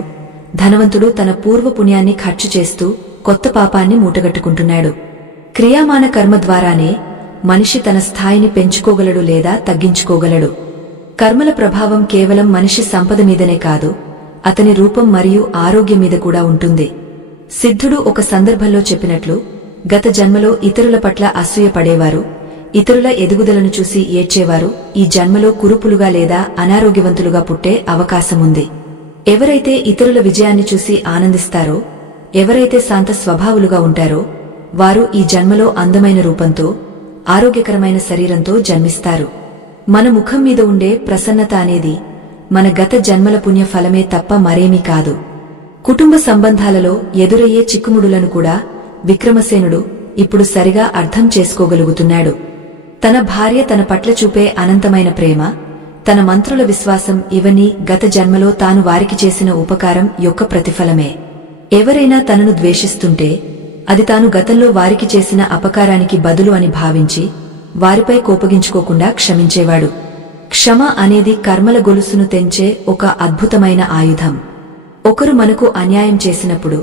ధనవంతుడు తన పూర్వ పుణ్యాన్ని ఖర్చు చేస్తూ కొత్త పాపాన్ని మూటగట్టుకుంటున్నాడు. క్రియామాన కర్మ ద్వారానే మనిషి తన స్థాయిని పెంచుకోగలడు లేదా తగ్గించుకోగలడు. కర్మల ప్రభావం కేవలం మనిషి సంపద మీదనే కాదు, అతని రూపం మరియు ఆరోగ్యం మీద కూడా ఉంటుంది. సిద్ధుడు ఒక సందర్భంలో చెప్పినట్లు, గత జన్మలో ఇతరుల పట్ల అసూయ పడేవారు, ఇతరుల ఎదుగుదలను చూసి ఏడ్చేవారు ఈ జన్మలో కురుపులుగా లేదా అనారోగ్యవంతులుగా పుట్టే అవకాశముంది. ఎవరైతే ఇతరుల విజయాన్ని చూసి ఆనందిస్తారో, ఎవరైతే శాంత స్వభావులుగా ఉంటారో వారు ఈ జన్మలో అందమైన రూపంతో, ఆరోగ్యకరమైన శరీరంతో జన్మిస్తారు. మన ముఖం మీద ఉండే ప్రసన్నత అనేది మన గత జన్మల పుణ్య ఫలమే తప్ప మరేమీ కాదు. కుటుంబ సంబంధాలలో ఎదురయ్యే చిక్కుముడులను కూడా విక్రమసేనుడు ఇప్పుడు సరిగా అర్థం చేసుకోగలుగుతున్నాడు. తన భార్య తన పట్ల చూపే అనంతమైన ప్రేమ, తన మంత్రుల విశ్వాసం ఇవన్నీ గత జన్మలో తాను వారికి చేసిన ఉపకారం యొక్క ప్రతిఫలమే. ఎవరైనా తనను ద్వేషిస్తుంటే అది తాను గతంలో వారికి చేసిన అపకారానికి బదులు అని భావించి వారిపై కోపగించుకోకుండా క్షమించేవాడు. క్షమ అనేది కర్మల గొలుసును తెంచే ఒక అద్భుతమైన ఆయుధం. ఒకరు మనకు అన్యాయం చేసినప్పుడు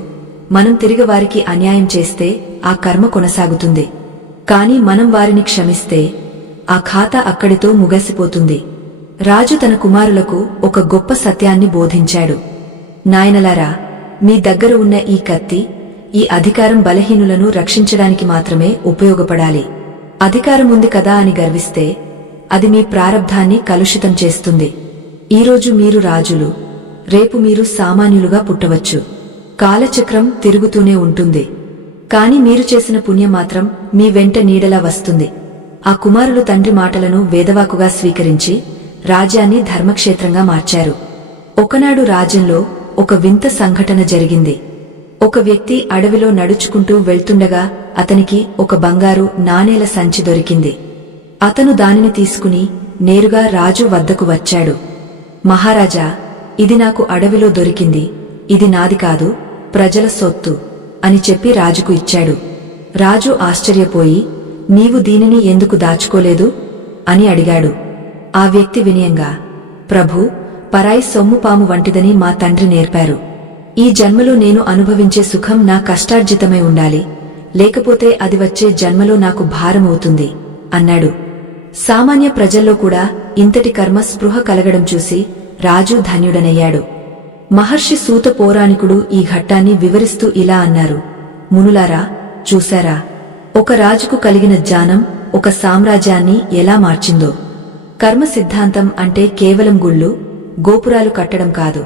మనం తిరిగి వారికి అన్యాయం చేస్తే ఆ కర్మ కొనసాగుతుంది. కాని మనం వారిని క్షమిస్తే ఆ ఖాతా అక్కడితో ముగసిపోతుంది. రాజు తన కుమారులకు ఒక గొప్ప సత్యాన్ని బోధించాడు. నాయనలారా, మీ దగ్గర ఉన్న ఈ కత్తి, ఈ అధికారం బలహీనులను రక్షించడానికి మాత్రమే ఉపయోగపడాలి. అధికారం ఉంది కదా అని గర్విస్తే అది మీ ప్రారబ్ధాన్ని కలుషితం చేస్తుంది. ఈరోజు మీరు రాజులు, రేపు మీరు సామాన్యులుగా పుట్టవచ్చు. కాలచక్రం తిరుగుతూనే ఉంటుంది. కాని మీరు చేసిన పుణ్యం మాత్రం మీ వెంట నీడలా వస్తుంది. ఆ కుమారులు తండ్రి మాటలను వేదవాకుగా స్వీకరించి రాజ్యాన్ని ధర్మక్షేత్రంగా మార్చారు. ఒకనాడు రాజ్యంలో ఒక వింత సంఘటన జరిగింది. ఒక వ్యక్తి అడవిలో నడుచుకుంటూ వెళ్తుండగా అతనికి ఒక బంగారు నాణేల సంచి దొరికింది. అతను దానిని తీసుకుని నేరుగా రాజు వద్దకు వచ్చాడు. మహారాజా, ఇది నాకు అడవిలో దొరికింది. ఇది నాది కాదు, ప్రజల సొత్తు అని చెప్పి రాజుకు ఇచ్చాడు. రాజు ఆశ్చర్యపోయి, నీవు దీనిని ఎందుకు దాచుకోలేదు అని అడిగాడు. ఆ వ్యక్తి వినయంగా, ప్రభూ, పరాయి సొమ్ము పాము వంటిదని మా తండ్రి నేర్పారు. ఈ జన్మలో నేను అనుభవించే సుఖం నా కష్టార్జితమై ఉండాలి, లేకపోతే అది వచ్చే జన్మలో నాకు భారమవుతుంది అన్నాడు. సామాన్య ప్రజల్లో కూడా ఇంతటి కర్మ స్పృహ కలగడం చూసి రాజు ధన్యుడనయ్యాడు. మహర్షి సూత పౌరాణికుడు ఈ ఘట్టాన్ని వివరిస్తూ ఇలా అన్నారు, మునులారా, చూశారా, ఒక రాజుకు కలిగిన జ్ఞానం ఒక సామ్రాజ్యాన్ని ఎలా మార్చిందో. కర్మ సిద్ధాంతం అంటే కేవలం గుళ్ళు, గోపురాలు కట్టడం కాదు,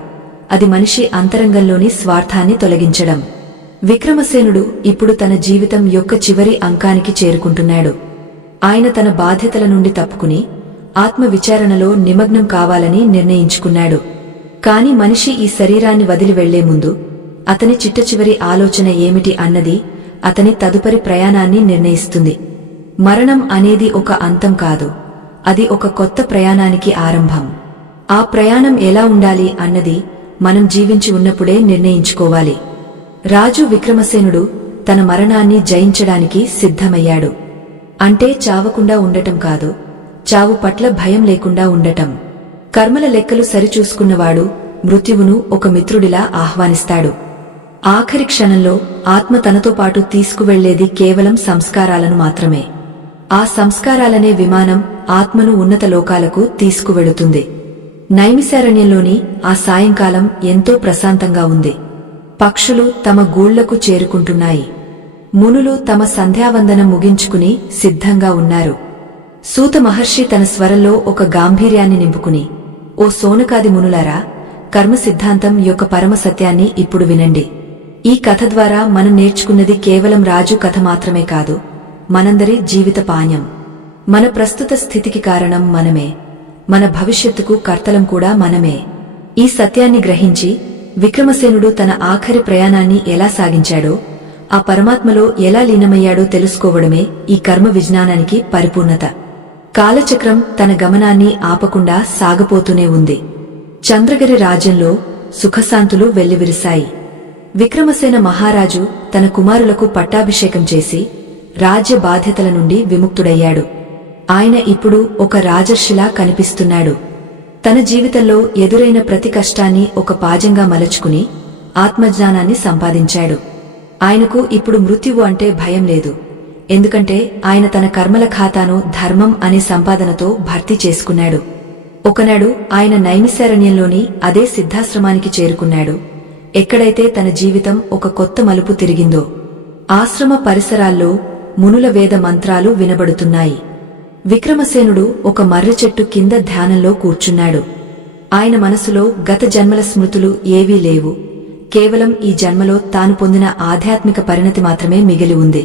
అది మనిషి అంతరంగంలోని స్వార్థాన్ని తొలగించడం. విక్రమసేనుడు ఇప్పుడు తన జీవితం యొక్క చివరి అంకానికి చేరుకుంటున్నాడు. ఆయన తన బాధ్యతల నుండి తప్పుకుని ఆత్మ విచారణలో నిమగ్నం కావాలని నిర్ణయించుకున్నాడు. కాని మనిషి ఈ శరీరాన్ని వదిలి వెళ్లే ముందు అతని చిట్టచివరి ఆలోచన ఏమిటి అన్నది అతని తదుపరి ప్రయాణాన్ని నిర్ణయిస్తుంది. మరణం అనేది ఒక అంతం కాదు, అది ఒక కొత్త ప్రయాణానికి ఆరంభం. ఆ ప్రయాణం ఎలా ఉండాలి అన్నది మనం జీవించి ఉన్నప్పుడే నిర్ణయించుకోవాలి. రాజు విక్రమసేనుడు తన మరణాన్ని జయించడానికి సిద్ధమయ్యాడు. అంటే చావకుండా ఉండటం కాదు, చావు పట్ల భయం లేకుండా ఉండటం. కర్మల లెక్కలు సరిచూసుకున్నవాడు మృత్యువును ఒక మిత్రుడిలా ఆహ్వానిస్తాడు. ఆఖరి క్షణంలో ఆత్మ తనతో పాటు తీసుకువెళ్లేది కేవలం సంస్కారాలను మాత్రమే. ఆ సంస్కారాలనే విమానం ఆత్మను ఉన్నత లోకాలకు తీసుకువెళుతుంది. నైమిశారణ్యంలోని ఆ సాయంకాలం ఎంతో ప్రశాంతంగా ఉంది. పక్షులు తమ గూళ్లకు చేరుకుంటున్నాయి. మునులు తమ సంధ్యావందనం ముగించుకుని సిద్ధంగా ఉన్నారు. సూత మహర్షి తన స్వరంలో ఒక గాంభీర్యాన్ని నింపుకుని, ఓ సోనకాది మునులారా, కర్మ సిద్ధాంతం యొక్క పరమ సత్యాన్ని ఇప్పుడు వినండి. ఈ కథ ద్వారా మనం నేర్చుకున్నది కేవలం రాజు కథ మాత్రమే కాదు, మనందరి జీవిత పాణ్యం. మన ప్రస్తుత స్థితికి కారణం మనమే, మన భవిష్యత్తుకు కర్తలం కూడా మనమే. ఈ సత్యాన్ని గ్రహించి విక్రమసేనుడు తన ఆఖరి ప్రయాణాన్ని ఎలా సాగించాడో, ఆ పరమాత్మలో ఎలా లీనమయ్యాడో తెలుసుకోవడమే ఈ కర్మ విజ్ఞానానికి పరిపూర్ణత. కాలచక్రం తన గమనాన్ని ఆపకుండా సాగపోతూనే ఉంది. చంద్రగిరి రాజ్యంలో సుఖశాంతులు వెల్లివిరిశాయి. విక్రమసేన మహారాజు తన కుమారులకు పట్టాభిషేకం చేసి రాజ్య బాధ్యతల నుండి విముక్తుడయ్యాడు. ఆయన ఇప్పుడు ఒక రాజర్షిలా కనిపిస్తున్నాడు. తన జీవితంలో ఎదురైన ప్రతి కష్టాన్ని ఒక పాజంగా మలచుకుని ఆత్మజ్ఞానాన్ని సంపాదించాడు. ఆయనకు ఇప్పుడు మృత్యువు అంటే భయం లేదు. ఎందుకంటే ఆయన తన కర్మల ఖాతాను ధర్మం అనే సంపాదనతో భర్తీ చేసుకున్నాడు. ఒకనాడు ఆయన నైమిశారణ్యంలోని అదే సిద్ధాశ్రమానికి చేరుకున్నాడు, ఎక్కడైతే తన జీవితం ఒక కొత్త మలుపు తిరిగిందో. ఆశ్రమ పరిసరాల్లో మునుల వేద మంత్రాలు వినబడుతున్నాయి. విక్రమసేనుడు ఒక మర్రి చెట్టు కింద ధ్యానంలో కూర్చున్నాడు. ఆయన మనసులో గత జన్మల స్మృతులు ఏవీ లేవు. కేవలం ఈ జన్మలో తాను పొందిన ఆధ్యాత్మిక పరిణతి మాత్రమే మిగిలి ఉంది.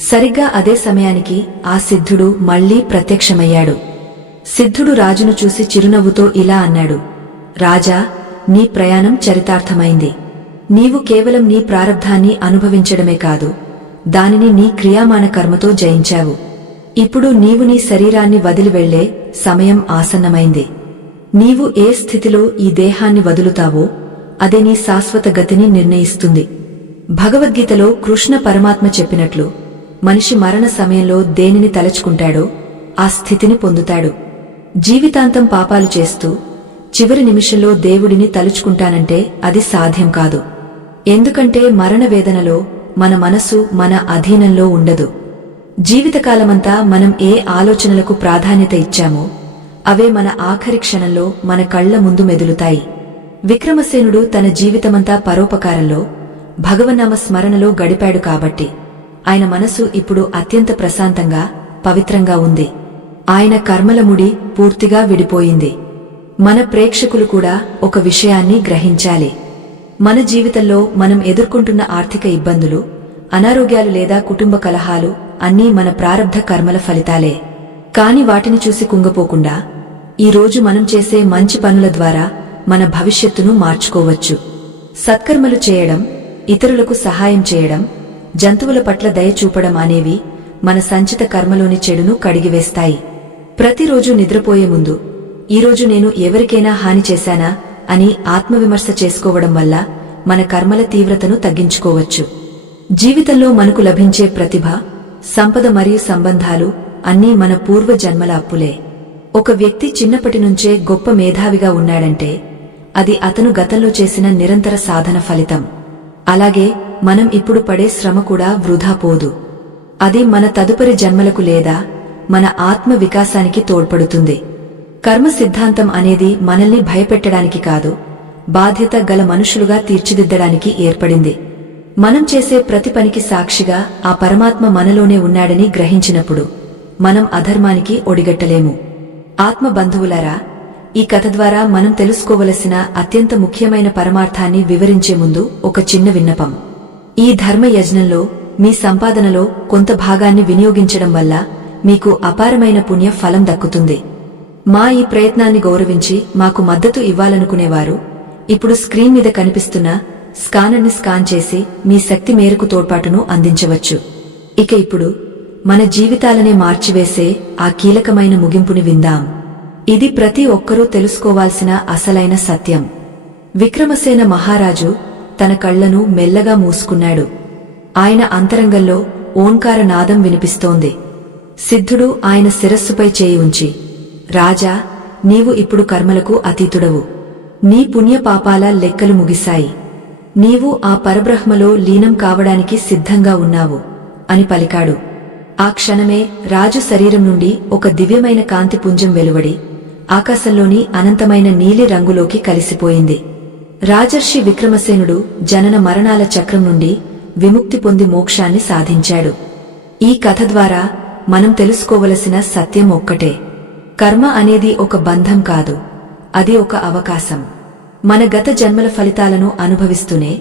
సరిగ్గా అదే సమయానికి ఆ సిద్ధుడు మళ్లీ ప్రత్యక్షమయ్యాడు. సిద్ధుడు రాజును చూసి చిరునవ్వుతో ఇలా అన్నాడు, రాజా, నీ ప్రయాణం చరితార్థమైంది. నీవు కేవలం నీ ప్రారబ్ధాన్ని అనుభవించడమే కాదు, దానిని నీ క్రియామాణ కర్మతో జయించావు. ఇప్పుడు నీవు నీ శరీరాన్ని వదిలి వెళ్లే సమయం ఆసన్నమైంది. నీవు ఏ స్థితిలో ఈ దేహాన్ని వదులుతావో అదే నీ శాశ్వత గతిని నిర్ణయిస్తుంది. భగవద్గీతలో కృష్ణ పరమాత్మ చెప్పినట్లు, మనిషి మరణ సమయంలో దేనిని తలచుకుంటాడో ఆ స్థితిని పొందుతాడు. జీవితాంతం పాపాలు చేస్తూ చివరి నిమిషంలో దేవుడిని తలుచుకుంటానంటే అది సాధ్యం కాదు. ఎందుకంటే మరణ వేదనలో మన మనసు మన అధీనంలో ఉండదు. జీవితకాలమంతా మనం ఏ ఆలోచనలకు ప్రాధాన్యత ఇచ్చామో అవే మన ఆఖరి క్షణంలో మన కళ్ల ముందు మెదులుతాయి. విక్రమసేనుడు తన జీవితమంతా పరోపకారంలో, భగవన్నామ స్మరణలో గడిపాడు కాబట్టి ఆయన మనసు ఇప్పుడు అత్యంత ప్రశాంతంగా, పవిత్రంగా ఉంది. ఆయన కర్మల ముడి పూర్తిగా విడిపోయింది. మన ప్రేక్షకులు కూడా ఒక విషయాన్ని గ్రహించాలి. మన జీవితంలో మనం ఎదుర్కొంటున్న ఆర్థిక ఇబ్బందులు, అనారోగ్యాలు లేదా కుటుంబ కలహాలు అన్నీ మన ప్రారబ్ధ కర్మల ఫలితాలే. కాని వాటిని చూసి కుంగపోకుండా ఈ రోజు మనం చేసే మంచి పనుల ద్వారా మన భవిష్యత్తును మార్చుకోవచ్చు. సత్కర్మలు చేయడం, ఇతరులకు సహాయం చేయడం, జంతువుల పట్ల దయ చూపడం అనేవి మన సంచిత కర్మలోని చెడును కడిగివేస్తాయి. ప్రతిరోజు నిద్రపోయే ముందు ఈరోజు నేను ఎవరికైనా హాని చేశానా అని ఆత్మవిమర్శ చేసుకోవడం వల్ల మన కర్మల తీవ్రతను తగ్గించుకోవచ్చు. జీవితంలో మనకు లభించే ప్రతిభ, సంపద మరియు సంబంధాలు అన్నీ మన పూర్వ జన్మల అప్పులే. ఒక వ్యక్తి చిన్నప్పటి నుంచే గొప్ప మేధావిగా ఉన్నాడంటే అది అతను గతంలో చేసిన నిరంతర సాధన ఫలితం. అలాగే మనం ఇప్పుడు పడే శ్రమ కూడా వృధా పోదు. అది మన తదుపరి జన్మలకు లేదా మన ఆత్మ వికాసానికి తోడ్పడుతుంది. కర్మ సిద్ధాంతం అనేది మనల్ని భయపెట్టడానికి కాదు, బాధ్యత గల మనుషులుగా తీర్చిదిద్దడానికి ఏర్పడింది. మనం చేసే ప్రతి పనికి సాక్షిగా ఆ పరమాత్మ మనలోనే ఉన్నాడని గ్రహించినప్పుడు మనం అధర్మానికి ఒడిగట్టలేము. ఆత్మ బంధువులారా, ఈ కథ ద్వారా మనం తెలుసుకోవలసిన అత్యంత ముఖ్యమైన పరమార్థాన్ని వివరించే ముందు ఒక చిన్న విన్నపం. ఈ ధర్మ యజ్ఞంలో మీ సంపాదనలో కొంత భాగాన్ని వినియోగించడం వల్ల మీకు అపారమైన పుణ్య ఫలం దక్కుతుంది. మా ఈ ప్రయత్నాన్ని గౌరవించి మాకు మద్దతు ఇవ్వాలనుకునేవారు ఇప్పుడు స్క్రీన్ మీద కనిపిస్తున్న స్కానర్ని స్కాన్ చేసి మీ శక్తి మేరకు తోడ్పాటును అందించవచ్చు. ఇక ఇప్పుడు మన జీవితాలనే మార్చివేసే ఆ కీలకమైన ముగింపుని విందాం. ఇది ప్రతి ఒక్కరూ తెలుసుకోవాల్సిన అసలైన సత్యం. విక్రమసేన మహారాజు తన కళ్లను మెల్లగా మూసుకున్నాడు. ఆయన అంతరంగంలో ఓంకార నాదం వినిపిస్తోంది. సిద్ధుడు ఆయన శిరస్సుపై చేయి ఉంచి, రాజా, నీవు ఇప్పుడు కర్మలకు అతీతుడవు. నీ పుణ్యపాపాల లెక్కలు ముగిశాయి. నీవు ఆ పరబ్రహ్మలో లీనం కావడానికి సిద్ధంగా ఉన్నావు అని పలికాడు. ఆ క్షణమే రాజు శరీరం నుండి ఒక దివ్యమైన కాంతి పుంజం వెలువడి ఆకాశంలోని అనంతమైన నీలి రంగులోకి కలిసిపోయింది. రాజర్షి విక్రమసేనుడు జనన మరణాల చక్రం నుండి విముక్తి పొంది మోక్షాన్ని సాధించాడు. ఈ కథ ద్వారా మనం తెలుసుకోవలసిన సత్యం ఒక్కటే: కర్మ అనేది ఒక బంధం కాదు, అది ఒక అవకాశం. మన గత జన్మల ఫలితాలను అనుభవిస్తూనే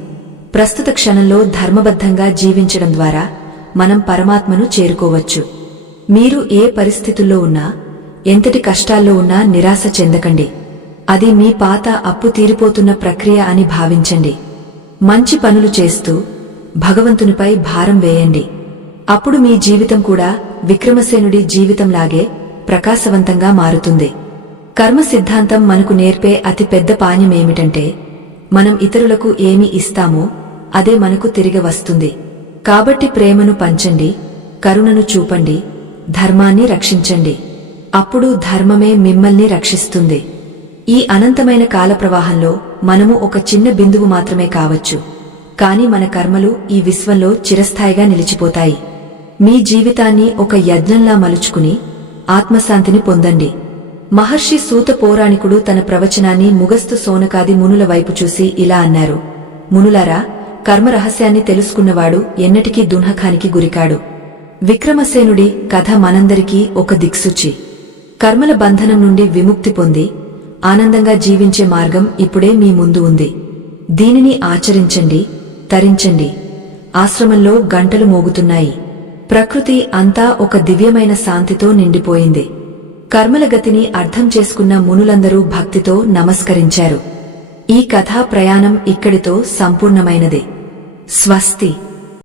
ప్రస్తుత క్షణంలో ధర్మబద్ధంగా జీవించడం ద్వారా మనం పరమాత్మను చేరుకోవచ్చు. మీరు ఏ పరిస్థితుల్లో ఉన్నా, ఎంతటి కష్టాల్లో ఉన్నా నిరాశ చెందకండి. అది మీ పాత అప్పు తీరిపోతున్న ప్రక్రియ అని భావించండి. మంచి పనులు చేస్తూ భగవంతునిపై భారం వేయండి. అప్పుడు మీ జీవితం కూడా విక్రమసేనుడి జీవితంలాగే ప్రకాశవంతంగా మారుతుంది. కర్మ సిద్ధాంతం మనకు నేర్పే అతి పెద్ద పాఠమేమిటంటే, మనం ఇతరులకు ఏమి ఇస్తామో అదే మనకు తిరిగి వస్తుంది. కాబట్టి ప్రేమను పంచండి, కరుణను చూపండి, ధర్మాన్ని రక్షించండి. అప్పుడు ధర్మమే మిమ్మల్ని రక్షిస్తుంది. ఈ అనంతమైన కాలప్రవాహంలో మనము ఒక చిన్న బిందువు మాత్రమే కావచ్చు, కాని మన కర్మలు ఈ విశ్వంలో చిరస్థాయిగా నిలిచిపోతాయి. మీ జీవితాన్ని ఒక యజ్ఞంలా మలుచుకుని ఆత్మశాంతిని పొందండి. మహర్షి సూత పౌరాణికుడు తన ప్రవచనాన్ని ముగస్తు సోనకాది మునుల వైపు చూసి ఇలా అన్నారు: మునులారా, కర్మ రహస్యాన్ని తెలుసుకున్నవాడు ఎన్నటికీ దుఃఖానికి గురికాడు. విక్రమసేనుడి కథ మనందరికీ ఒక దిక్సూచి. కర్మల బంధనం నుండి విముక్తి పొంది ఆనందంగా జీవించే మార్గం ఇప్పుడే మీ ముందు ఉంది. దీనిని ఆచరించండి, తరించండి. ఆశ్రమంలో గంటలు మోగుతున్నాయి. ప్రకృతి అంతా ఒక దివ్యమైన శాంతితో నిండిపోయింది. కర్మల గతిని అర్థం చేసుకున్న మునులందరూ భక్తితో నమస్కరించారు. ఈ కథా ప్రయాణం ఇక్కడితో సంపూర్ణమైనది. స్వస్తి.